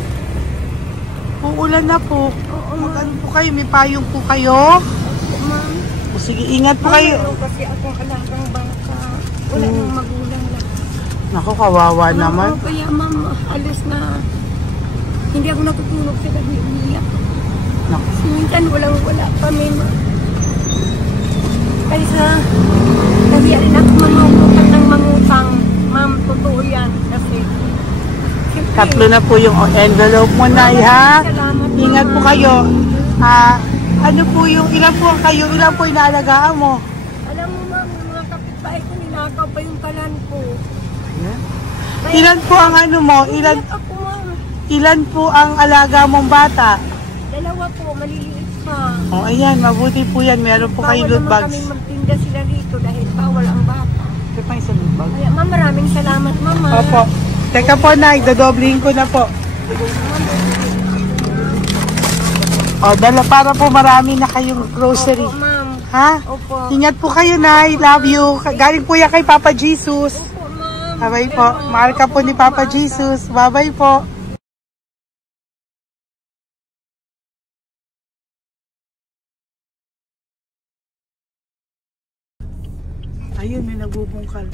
Uulan na po. Mag-ano po kayo? May payong po kayo? Ma'am, O, sige, ingat po kayo. meron kasi akong alagang bangka. Wala nang magulang na. Naku, kawawa naman. Oo, kaya ma'am, alis na. Hindi ako natutulog sa gabi. Umiyak. Naku. Minsan wala kami. Kaysa, kaya rin ako mangutang ng mangutang. Ma'am, totoo yan. Kasi, siyempre, Tatlo na po yung envelope mo, Nay, ha? salamat, Ingat po ma'am. kayo. Ano po yung, ilan po kayo, ilan po inaalagaan mo? Alam mo ma'am, yung mga kapitbahay ko, ninakaw pa yung kalan ko. Kaya, Ilan po ang ano mo? umiyak ako ma'am. Ilan po ang alaga mong bata? Dalawa po, maliliit pa. O, ayan, mabuti po yan. Meron po kayo loot Bawal naman bags. kami magtinda sila rito dahil bawal ang bata. Ito pa yung sa loot bag. Kaya ma'am, maraming salamat mama. Opo. Teka po, Nay, dodoblihin ko na po. O, dala para po marami na kayong grocery. Opo ma'am. Ha? Opo. Ingat po kayo, Nay. Love you. Galing po yan kay Papa Jesus. Opo ma'am. Bye-bye po. Mahal ka po ni Papa Jesus. Bye-bye po. Ayun, may nagbubungkal.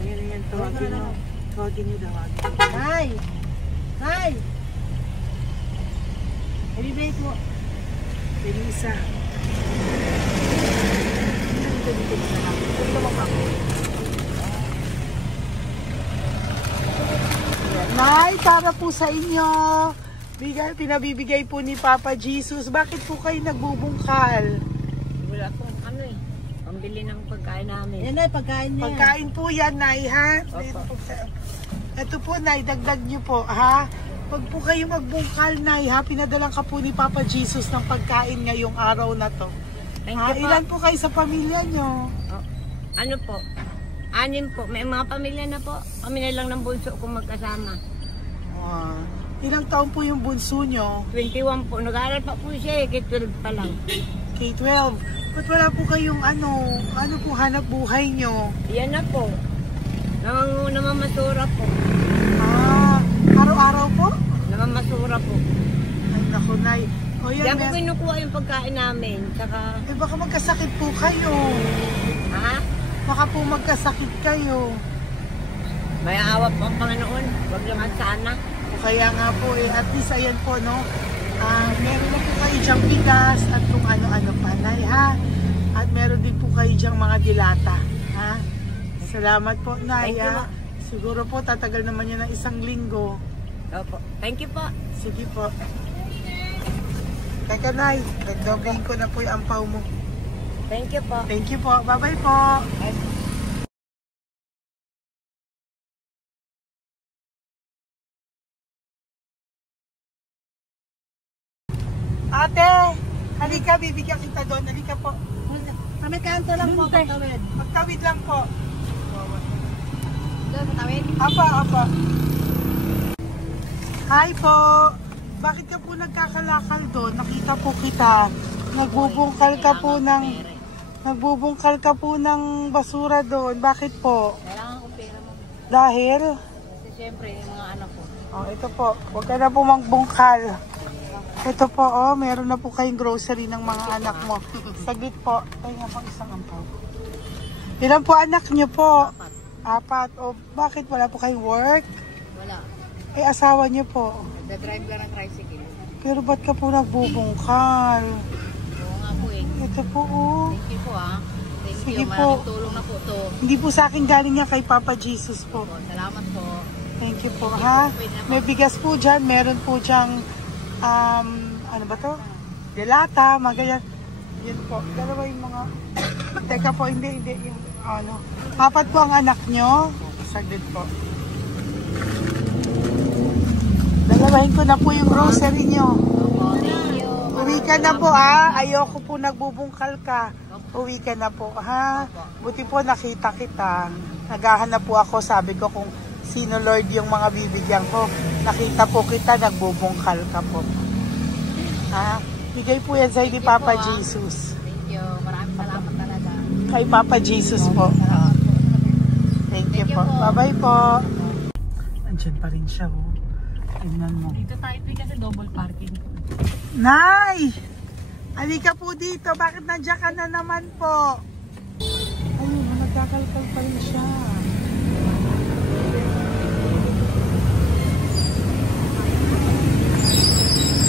Ayun. Tawagin mo. Tawagin niyo daw. Hi! Hi! Ibibigay mo. Elisa. Nay, para po sa inyo. Pinabibigay po ni Papa Jesus. Bakit po kayo nagbubungkal? Wala pong ano eh. Pambili ng pagkain namin. Yan ay pagkain niya. Pagkain po yan, Nay, ha? Ito po, Nay, dagdag nyo po, ha? Pag po kayo magbungkal, Nay, ha? Pinadalang ka po ni Papa Jesus ng pagkain ngayong araw na to. Thank Ha? you po. Ilan po kayo sa pamilya nyo? Oh, ano po? 6 po. May mga pamilya na po. Kami na lang ng bunso kung magkasama. Ilang taon po yung bunso nyo? 21 po. Nag-aaral pa po siya eh. K-12 pa lang. K-12. Ba't wala po kayong ano po hanap buhay nyo? Yan na po. Namamasura po. Araw-araw po? Namamasura po. Ay, naku, Nay. O yan, Diyan ko kinukuha yung pagkain namin. Saka, baka magkasakit po kayo. ha? Baka po magkasakit kayo. May awa po ang Panginoon. Huwag naman sana. O kaya nga po, at least ayan po, no? Meron na po kayo dyang bigas at kung ano-ano pa, Nay, ha? At meron din po kayo dyang mga dilata, ha? Salamat po, Nay, Thank you, ha? Siguro po, tatagal naman yan ng 1 linggo. Opo. Thank you po. Sige po. Teka, Nay, nagdobling ko na po yung ampaw mo. Thank you po. Thank you po. Bye-bye po. Ate, halika, bibigyan kita doon. Halika po. Kami kanto lang po, patawid. Magtawid lang po. Doon, patawid. Apa. Hi po. Bakit ka po nagkakalakal doon? Nakita po kita. Nagbubungkal ka po ng basura doon. Bakit po? Kailangan ko pera mo. Dahil? Kasi syempre, yung mga anak ko. Oh, ito po. Huwag ka na po magbungkal. Ito po, oh. Meron na po kayong grocery ng mga anak mo. Saglit po. Ay nga po, isang ampaw. Ilan po anak niyo po? 4. O, bakit wala po kayong work? Wala. Eh, asawa niyo po. Nagdadrive lang ng tricycle. Pero ba't ka po nagbubungkal? Oo nga po eh. Ito po, oh. Thank you po ah. Thank Sige you. po. Maraming tulong na po to. Hindi po sa akin galing niya kay Papa Jesus po. Salamat po. Thank you po, ha? May bigas po dyan. Meron po dyang, ano ba to? Delata, mga ganyan. Yan po. Dalawa yung mga... Teka po, hindi. Yung, ano. 4 po ang anak nyo. Saglit po. Dalawahin ko na po yung grocery nyo. Uwi ka na po, ha? Ayoko po nagbubungkal ka. Uwi ka na po, ha? Buti po nakita kita. Naghahanap po ako, sabi ko kung sino Lord yung mga bibigyan ko. Nakita po kita, nagbubungkal ka po. Ha? Bigay po yan sa'yo ni Papa Jesus. Thank you. Maraming salamat talaga. Kay Papa Jesus po. Thank you po. Bye-bye po. Andyan pa rin siya, oh. Tingnan mo. Dito tayo kasi double parking. Nay! Halika po dito. Bakit nandiyan ka na naman po? Ayun, nagkakalkal pa rin siya.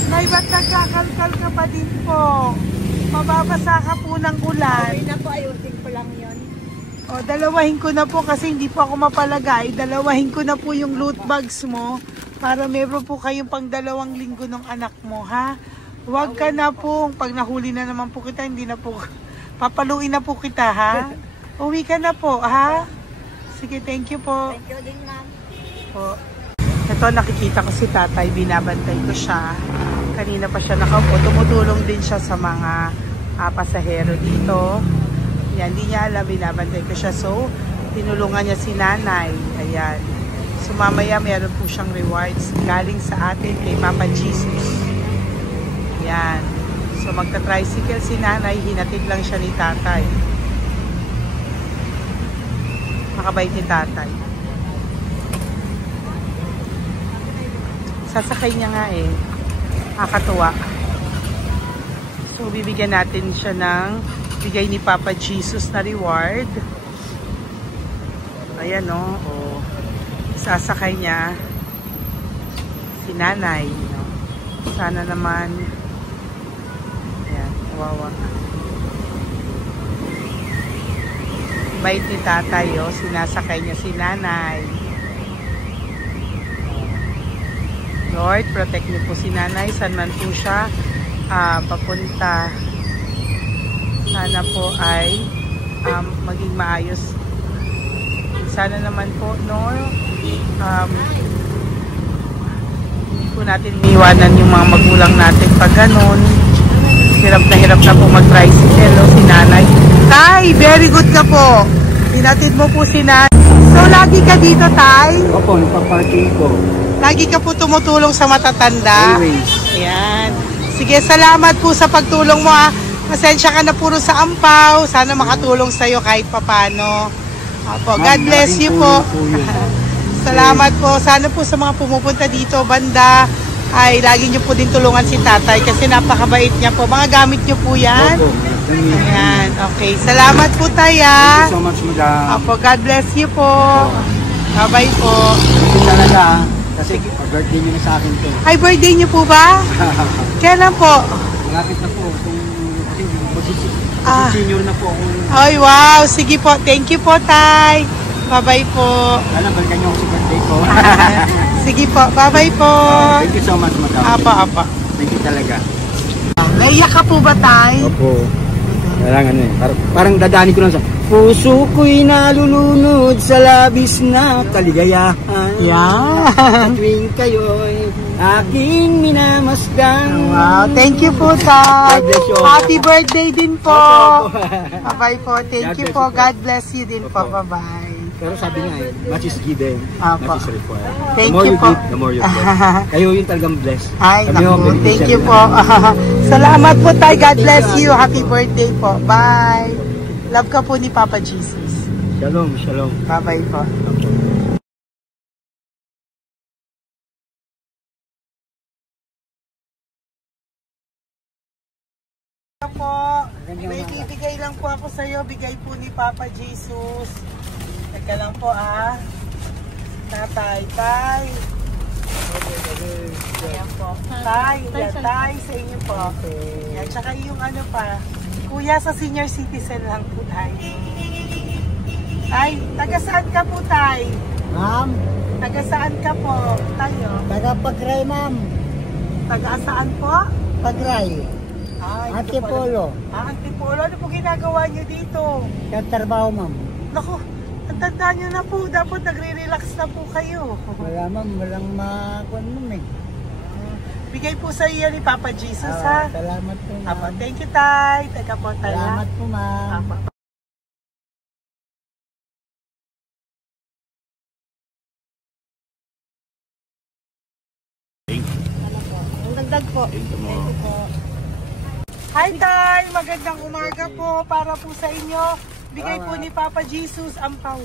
Nay, ba't nagkakalkal ka pa din po? Mababasa ka po ng ulan. Ay na po, ayusin ko lang yun. O, dalawahin ko na po kasi hindi po ako mapalagay. Dalawahin ko na po yung loot bags mo para meron po kayong pang 2 linggo ng anak mo, ha? Huwag ka na po. Pag nahuli na naman po kita, hindi na po, papaluin na po kita, ha? Uwi ka na po, ha? Sige, thank you po. Thank you din, ma'am. Po. Ito, nakikita ko si tatay, binabantay ko siya. Kanina pa siya nakaupo. Tumutulong din siya sa mga pasahero dito. Yan, hindi niya alam, binabantay ko siya. So, tinulungan niya si nanay. Ayan. So, mamaya meron po siyang rewards galing sa atin kay Papa Jesus. Ayan. So, magta-tricycle si nanay. Hinatid lang siya ni tatay. Makabait ni tatay. Sasakay niya nga eh. Nakakatuwa. So, bibigyan natin siya ng bigay ni Papa Jesus na reward. Ayan, no? O, sasakay niya si nanay. No? Sana naman. Ayan, wawa. Bait ni tatay, oh. Sinasakay niya si nanay. Lord, protect niyo po si nanay. Saan man po siya papunta. Sana po ay maging maayos. Sana naman po, no? Hindi po natin iwanan yung mga magulang natin pag ganun. Hirap na po mag-tricycle, no? Si nanay. Tay, very good ka po. Hinatid mo po si nanay. So, lagi ka dito, Tay? Opo, nagpa-parking ko. Lagi ka po tumutulong sa matatanda. Always. Ayan. Sige, salamat po sa pagtulong mo, ha. Pasensya ka na puro sa ampaw. Sana makatulong sa'yo kahit papano. Opo, God bless you po. Salamat po. Sana po sa mga pumupunta dito, banda, ay lagi nyo po din tulungan si tatay kasi napakabait niya po. Mga gamit nyo po yan. Opo. Ayan, okay. Salamat po tayo. Thank you so much, madam. Opo, God bless you po. Bye-bye po. Thank you talaga. Kasi birthday nyo na sa akin to. Ay, birthday nyo po ba? Kailan po? Malapit na po. Kasi senior na po ako. Ay, wow. Sige po. Thank you po, Tay. Bye-bye po. Alam, balikan nyo ako sa birthday ko. Sige po. Bye-bye po. Thank you so much, madam. Apa. Thank you talaga. Naiyak ka po ba, Tay? Opo. Parang ano eh. Parang dadaanin ko lang sa puso ko'y nalulunod sa labis na kaligayahan. Yan. Tuwing kayo'y aking minamasdan. Wow. Thank you po, Tay. God bless you. Happy birthday din po. Opo. Bye-bye po. Thank God you bless po. you po. God bless you din po. Opo. Bye-bye. Pero sabi nga much is given, Apo. much is required. Thank The more you you po. give, the more you bless. Kayo yung talagang bless. Ay, Kami yung naku. Thank beneficiary you na. po. Salamat po tayo. God bless you. Happy birthday po. Bye. Love ka po ni Papa Jesus. Shalom, shalom. Bye-bye po. Po, may bibigay lang po ako sa iyo, bigay po ni Papa Jesus. Teka lang po Tatay, tay. Ayan po. Tay, yan, tay sa inyo po. Yan, tsaka yung ano pa, kuya sa senior citizen lang po tay. Tay, taga saan ka po tay? Ma'am, Taga saan ka po tayo? taga Pagray ma'am. Taga saan po? Pagray. Ay, Antipolo. Antipolo, ano po ginagawa niyo dito? Katrabaho ma'am. Naku, ang tanda nyo na po. Dapat nagre-relax na po kayo. Wala ma'am, walang makuan ma'am eh. Bigay po sa iyo ni Papa Jesus, ha? Salamat po Apo, ma'am. thank you, tay. Teka po, tay. Salamat po ma'am. Apo. Ang dagdag po. Thank you po. Hi, tay. Magandang umaga po. Para po sa inyo. Bigay po ni Papa Jesus ang pau.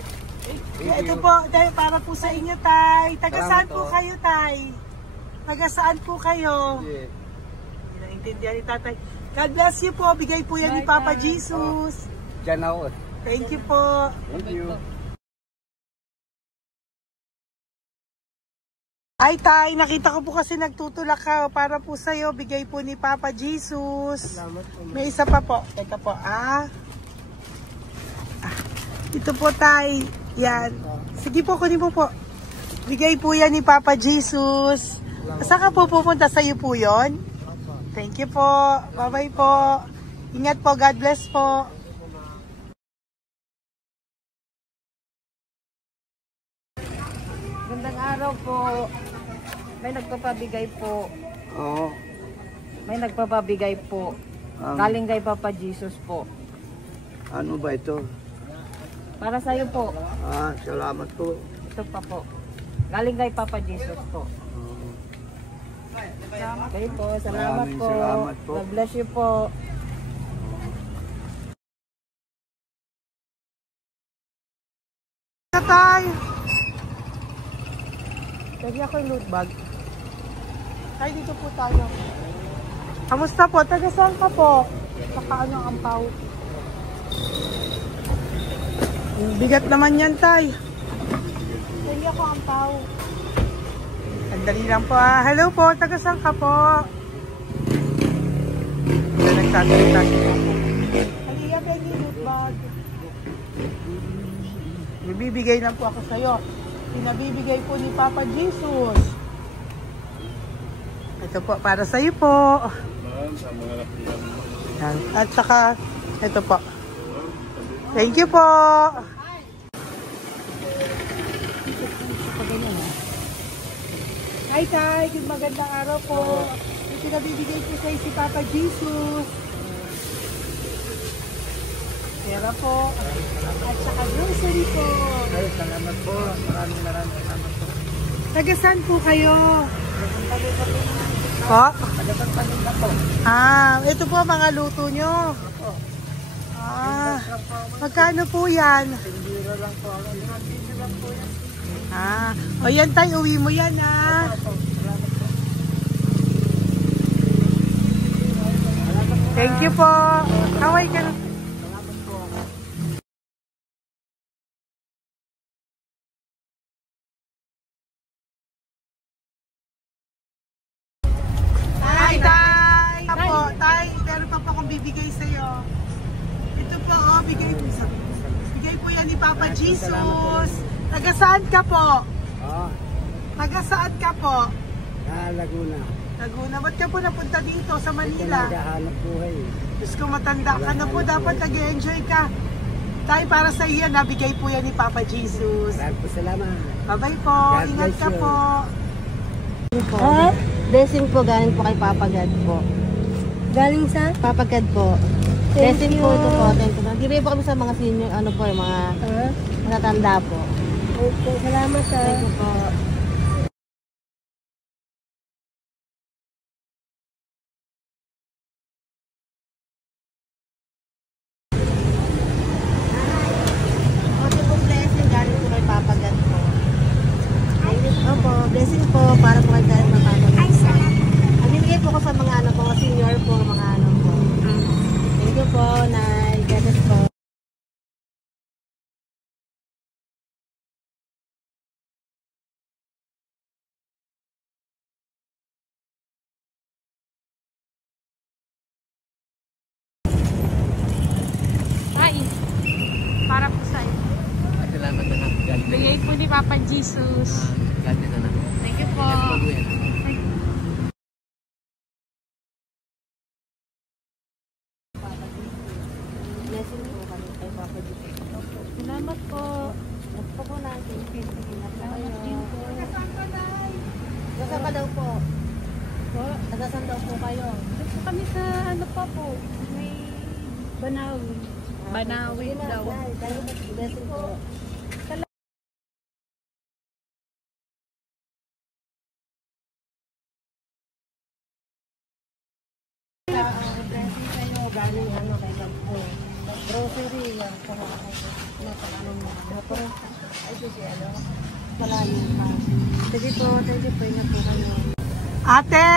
Ito po, dahil para po sa inyo, tay. Taga saan po kayo, tay? Taga saan po kayo? Hindi naintindihan ni tatay. God bless you po. Bigay po yan ni Papa Jesus. Diyan ako. Thank you po. Thank you. Ay, tay, nakita ko po kasi nagtutulak ka. Para po sa'yo, bigay po ni Papa Jesus. May isa pa po. Teka po, ito po, tay. Yan. Sige po, kunin po po. Bigay po yan ni Papa Jesus. Saan ka po pupunta? Sa'yo po yun? Thank you po. Bye-bye po. Ingat po. God bless po. Gandang araw po. May nagpapabigay po. Oo. May nagpapabigay po. Galing kay Papa Jesus po. Ano ba ito? Para sa iyo po. Salamat po. Ito pa po. Galing kay Papa Jesus po. Okay po. Salamat Maraming po. salamat po. God bless you po. Tay! Lagi ako yung loot bag. Tay, dito po tayo. Kamusta po? Taga saan ka po? Saka ano ang ampaw? Bigat naman yan, tay. Lagi ako ang ampaw. Sandali lang po. Hello po, taga saan ka po? Nagtatalita siya. Halika, Benny, loot bag. Bibigay lang po ako sa'yo. Pinabibigay po ni Papa Jesus. Ito po, para sa'yo po. Yan. At saka, ito po. Thank you po. Hi, tay. Good magandang araw po. May pinabibigay po sa'yo si Papa Jesus. Pera po. At saka grocery po. Ay, salamat po. Maraming salamat po. Taga saan po kayo? Po? Ito po mga luto nyo. Magkano po yan? O yan tayo, uwi mo yan Thank you po. Kaway ka na. Tay, meron pa po akong bibigay sa'yo. Ito po, bigay po yan ni Papa Jesus. Taga saan ka po? Taga saan ka po? Laguna. Laguna. Ba't ka po napunta dito sa Manila? Naghahanap buhay. Diyos ko, matanda ka na po. Dapat nag-enjoy ka. Tay, para sa iyo, nabigay po yan ni Papa Jesus. Maraming po salamat. Bye-bye po. God Ingat bless ka you. po. Blessing po galing po kay Papa God po. Galing sa? Papa God po. Blessing po ito po. Thank you. Nagbibigay po kami sa mga senior, ano po, yung mga matatanda po. Okay, salamat sa... Thank you po. Ito po blessing, galing po kay Papa God po. Opo, blessing po, para po kay galing Papa God. Ay, salamat. Nagbibigay po ko sa mga ano po, senior po, mga ano po. Thank you po, Nay. Gatas po. Ay, para po sa'yo. Salamat na lang. Bigay po ni Papa Jesus. Gati na lang. Thank you po. Blessing po kami kay Papa Jesus. Salamat po. Gusto po natin. Salamat din po. Nasaan ka daw po? Po. Nasaan daw po kayo? Gusto kami sa ano pa po. May Banawi. Banawi daw. Blessing po. Blessing kayo. Galing ano kay Pagpo. Grocery yan. Napakano mo. Ay, kasi ano. Malalim pa. Sige po. Thank you po. Ingat po kayo. Ate!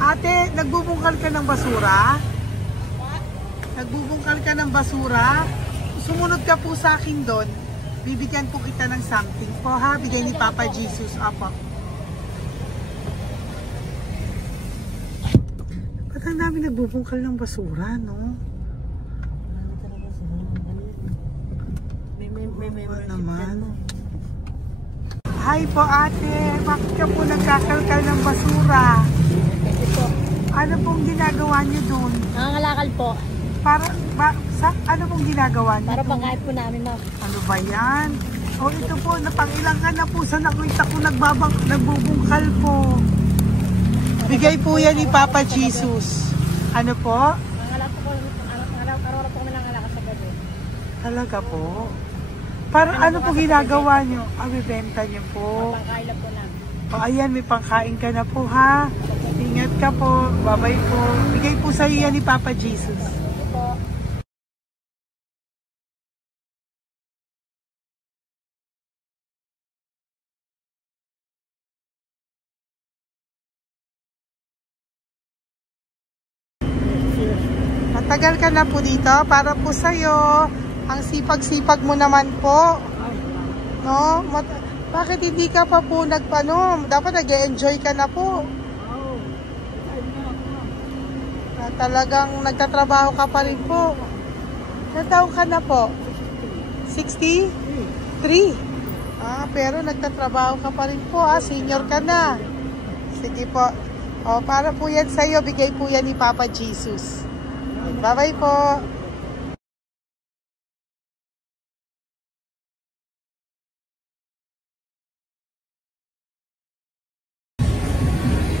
Ate, nagbubungkal ka ng basura? Nagbubungkal ka ng basura? Sumunod ka po sa akin doon. Bibigyan po kita ng something po ha. Bigay ni Papa Jesus. Apo. Ba't ang dami nagbubungkal ng basura, no? Ano naman? Hi po ate. Bakit ka po nagkakalkal ng basura? Ano pong ginagawa niyo doon? Nangangalakal po. Ano pong ginagawa niyo? Para pangkain po namin, ma'am. Ano ba yan? O ito po, napangilang ka na po sa nakita ko nagbubungkal po. Bigay po yan ni Papa Jesus. Ano po? Nangangalak po araw-araw po kami nangangalakal sa gabi. Talaga po? Para ano po ginagawa niyo? Bibenta niyo po. Pangkain lang po namin. O ayan, may pangkain ka na po ha. Ingat ka po. Bye-bye po. Bigay po sa iyo yan ni Papa Jesus. Matagal ka na po dito para po sa'yo. Ang sipag-sipag mo naman po. No? Bakit hindi ka pa po nagpano? Dapat nag-e-enjoy ka na po. Talagang nagtatrabaho ka pa rin po. Ilang taon ka na po? 63? Pero nagtatrabaho ka pa rin po. Senior ka na. Sige po. Para po yan sa'yo. Bigay po yan ni Papa Jesus. Bye-bye po.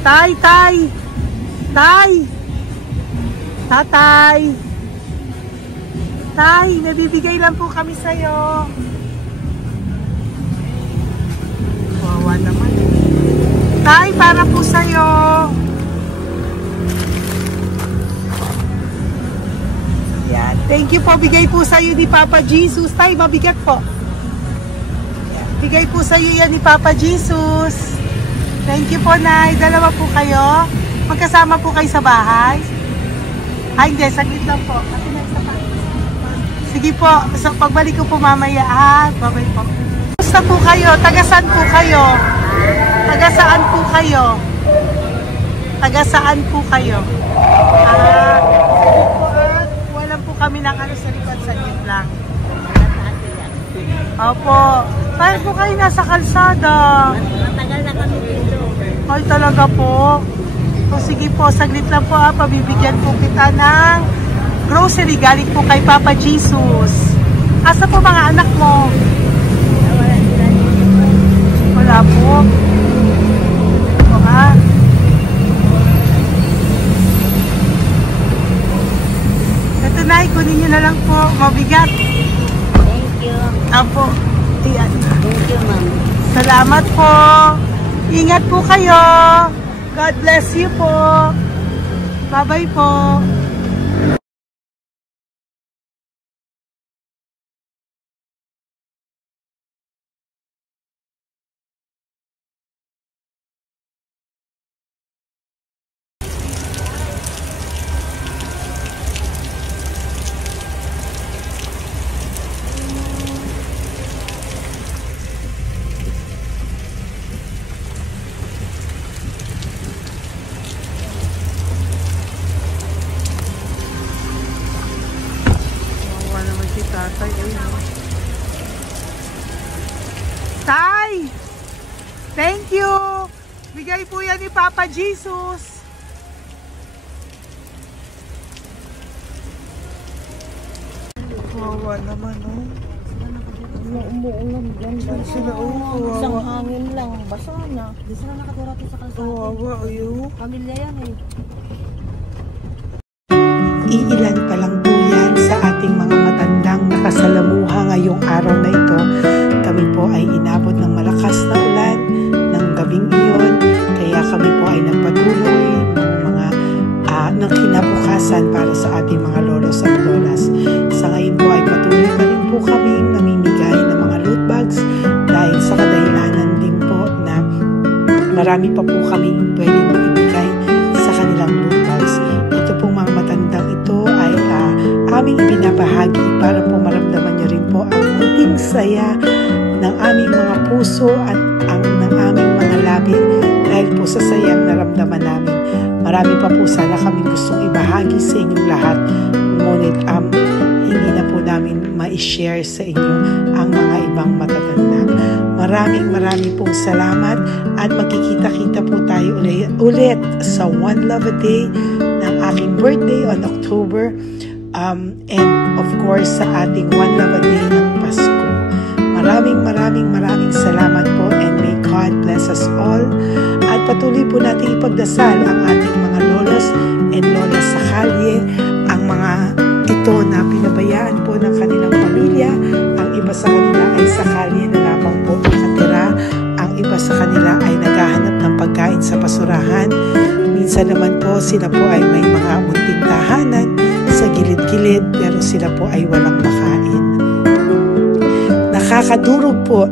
Tay! Tatay! Tay, nabibigay lang po kami sa'yo. Wawa naman. Tay, para po sa'yo. Yan. Thank you po. Bigay po sa'yo ni Papa Jesus. Tay, mabigat po. Yan. Bigay po sa'yo yan ni Papa Jesus. Thank you po, Nay. Dalawa po kayo. Magkasama po kayo sa bahay. Hindi. Saglit lang po. Sige po. So, pagbalik ko po mamaya, ha? Bye-bye po. Gusto po kayo? Taga-saan po kayo? Taga-saan po kayo? Taga-saan po kayo? Sige po, wala po kami ng ano sa likod. Saglit lang. Opo. Paano po kayo nasa kalsada? Matagal na kami dito. Ay, talaga po. So, sige po, saglit lang po pabibigyan po kita ng grocery galing po kay Papa Jesus. Asa po mga anak mo? Wala po. na lang po. Mabigat. Thank you. Apo. Ayan. Thank you, ma'am. Salamat po. Ingat po kayo. God bless you po. Bye-bye po. Si tatay, Tay! Thank you! Bigay po yan ni Papa Jesus. Kawawa naman, oh. Umuulan dyan. Sila, oh. Isang Kawawa. hangin lang. Basa na. Di sila nakatira dito sa kalsada. Kawawa, oh. Pamilya yan eh. Iilan pa lang po yan sa ating mga matandang nakasalamuha ngayong araw na ito. Kami po ay inabot ng malakas na ulan ng gabing iyon. Kaya kami po ay nagpatuloy ng kinabukasan para sa ating mga lolos at lolas. Sa ngayon po ay patuloy pa rin po kami namimigay ng mga loot bags dahil sa kadahilanan din po na marami pa po kami pwedeng maibigay sa kanilang loot bags. Ito pong mga matandang ito ay aming ibinabahagi para po maramdaman nyo rin po ang munting saya ng aming mga puso at ng aming mga labi dahil po sa sayang naramdaman namin. Marami pa po sana kaming gustong ibahagi sa inyong lahat, ngunit hindi na po namin ma-share sa inyo ang mga ibang matatanda. Maraming pong salamat at magkikita-kita po tayo ulit sa One Love a Day ng aking birthday on October and of course sa ating One Love a Day ng Pasko. Maraming salamat po and may God bless us all. At patuloy po natin ipagdasal ang ating mga lolos and lolas sa kalye, ang mga ito na pinabayaan po ng kanilang pamilya. Ang iba sa kanila ay sa kalye na lamang po nakatira. Ang iba sa kanila ay naghahanap ng pagkain sa basurahan. Minsan naman po sila po ay may mga munting tahanan sa gilid-gilid pero sila po ay walang makain. Nakakadurog po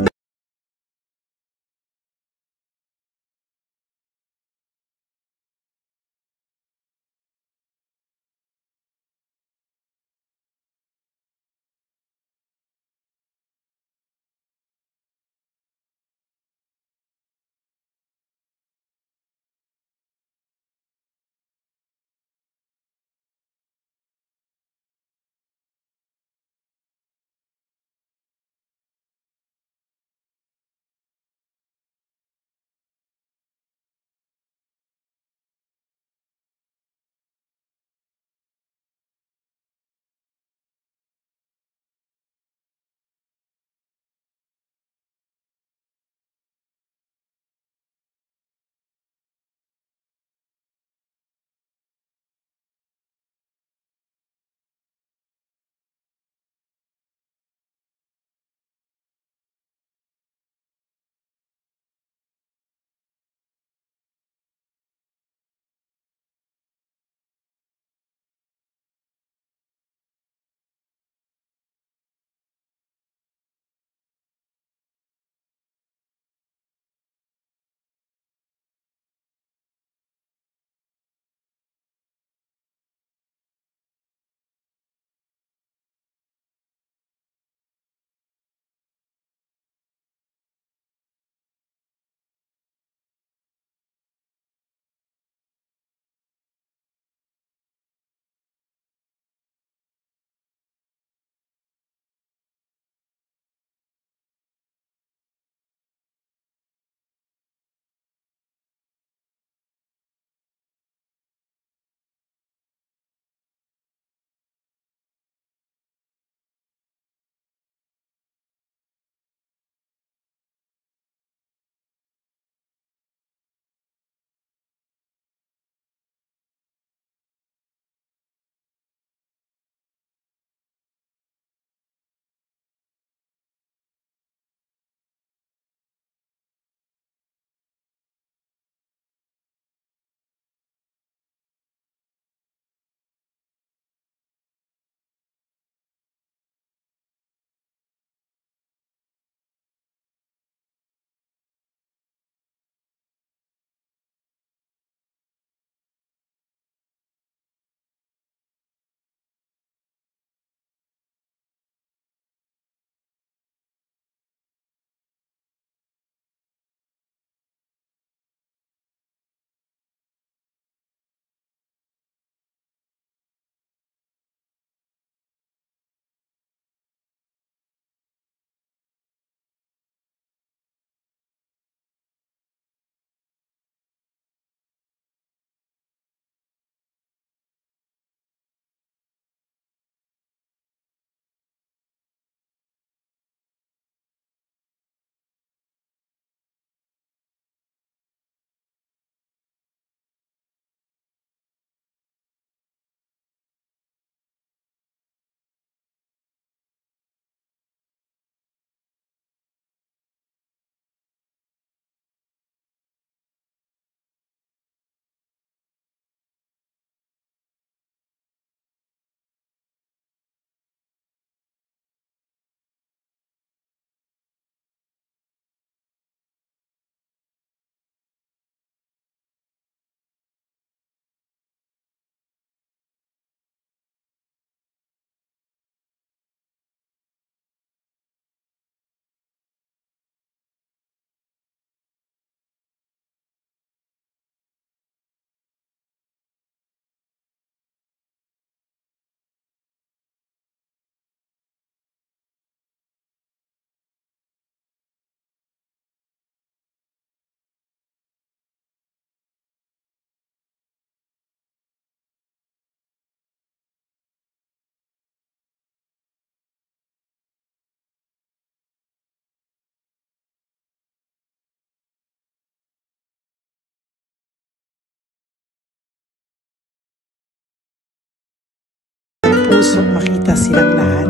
gusto makita silang lahat.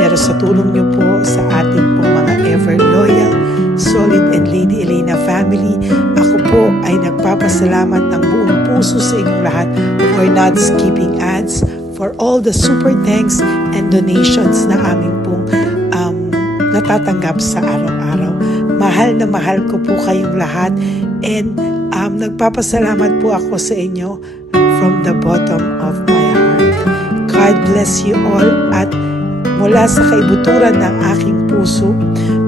Pero sa tulong niyo po sa ating pong mga ever loyal, solid and Lady Elena family, ako po ay nagpapasalamat ng buong puso sa inyong lahat for not skipping ads, for all the super thanks and donations na aming pong natatanggap sa araw-araw. Mahal na mahal ko po kayong lahat, and nagpapasalamat po ako sa inyo from the bottom of my heart. God bless you all, at mula sa kaibuturan ng aking puso,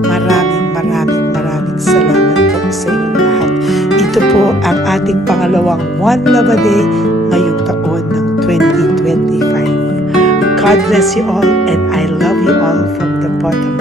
maraming salamat po sa inyong lahat. Ito po ang ating pangalawang One Love a Day ngayong taon ng 2025. God bless you all, and I love you all from the bottom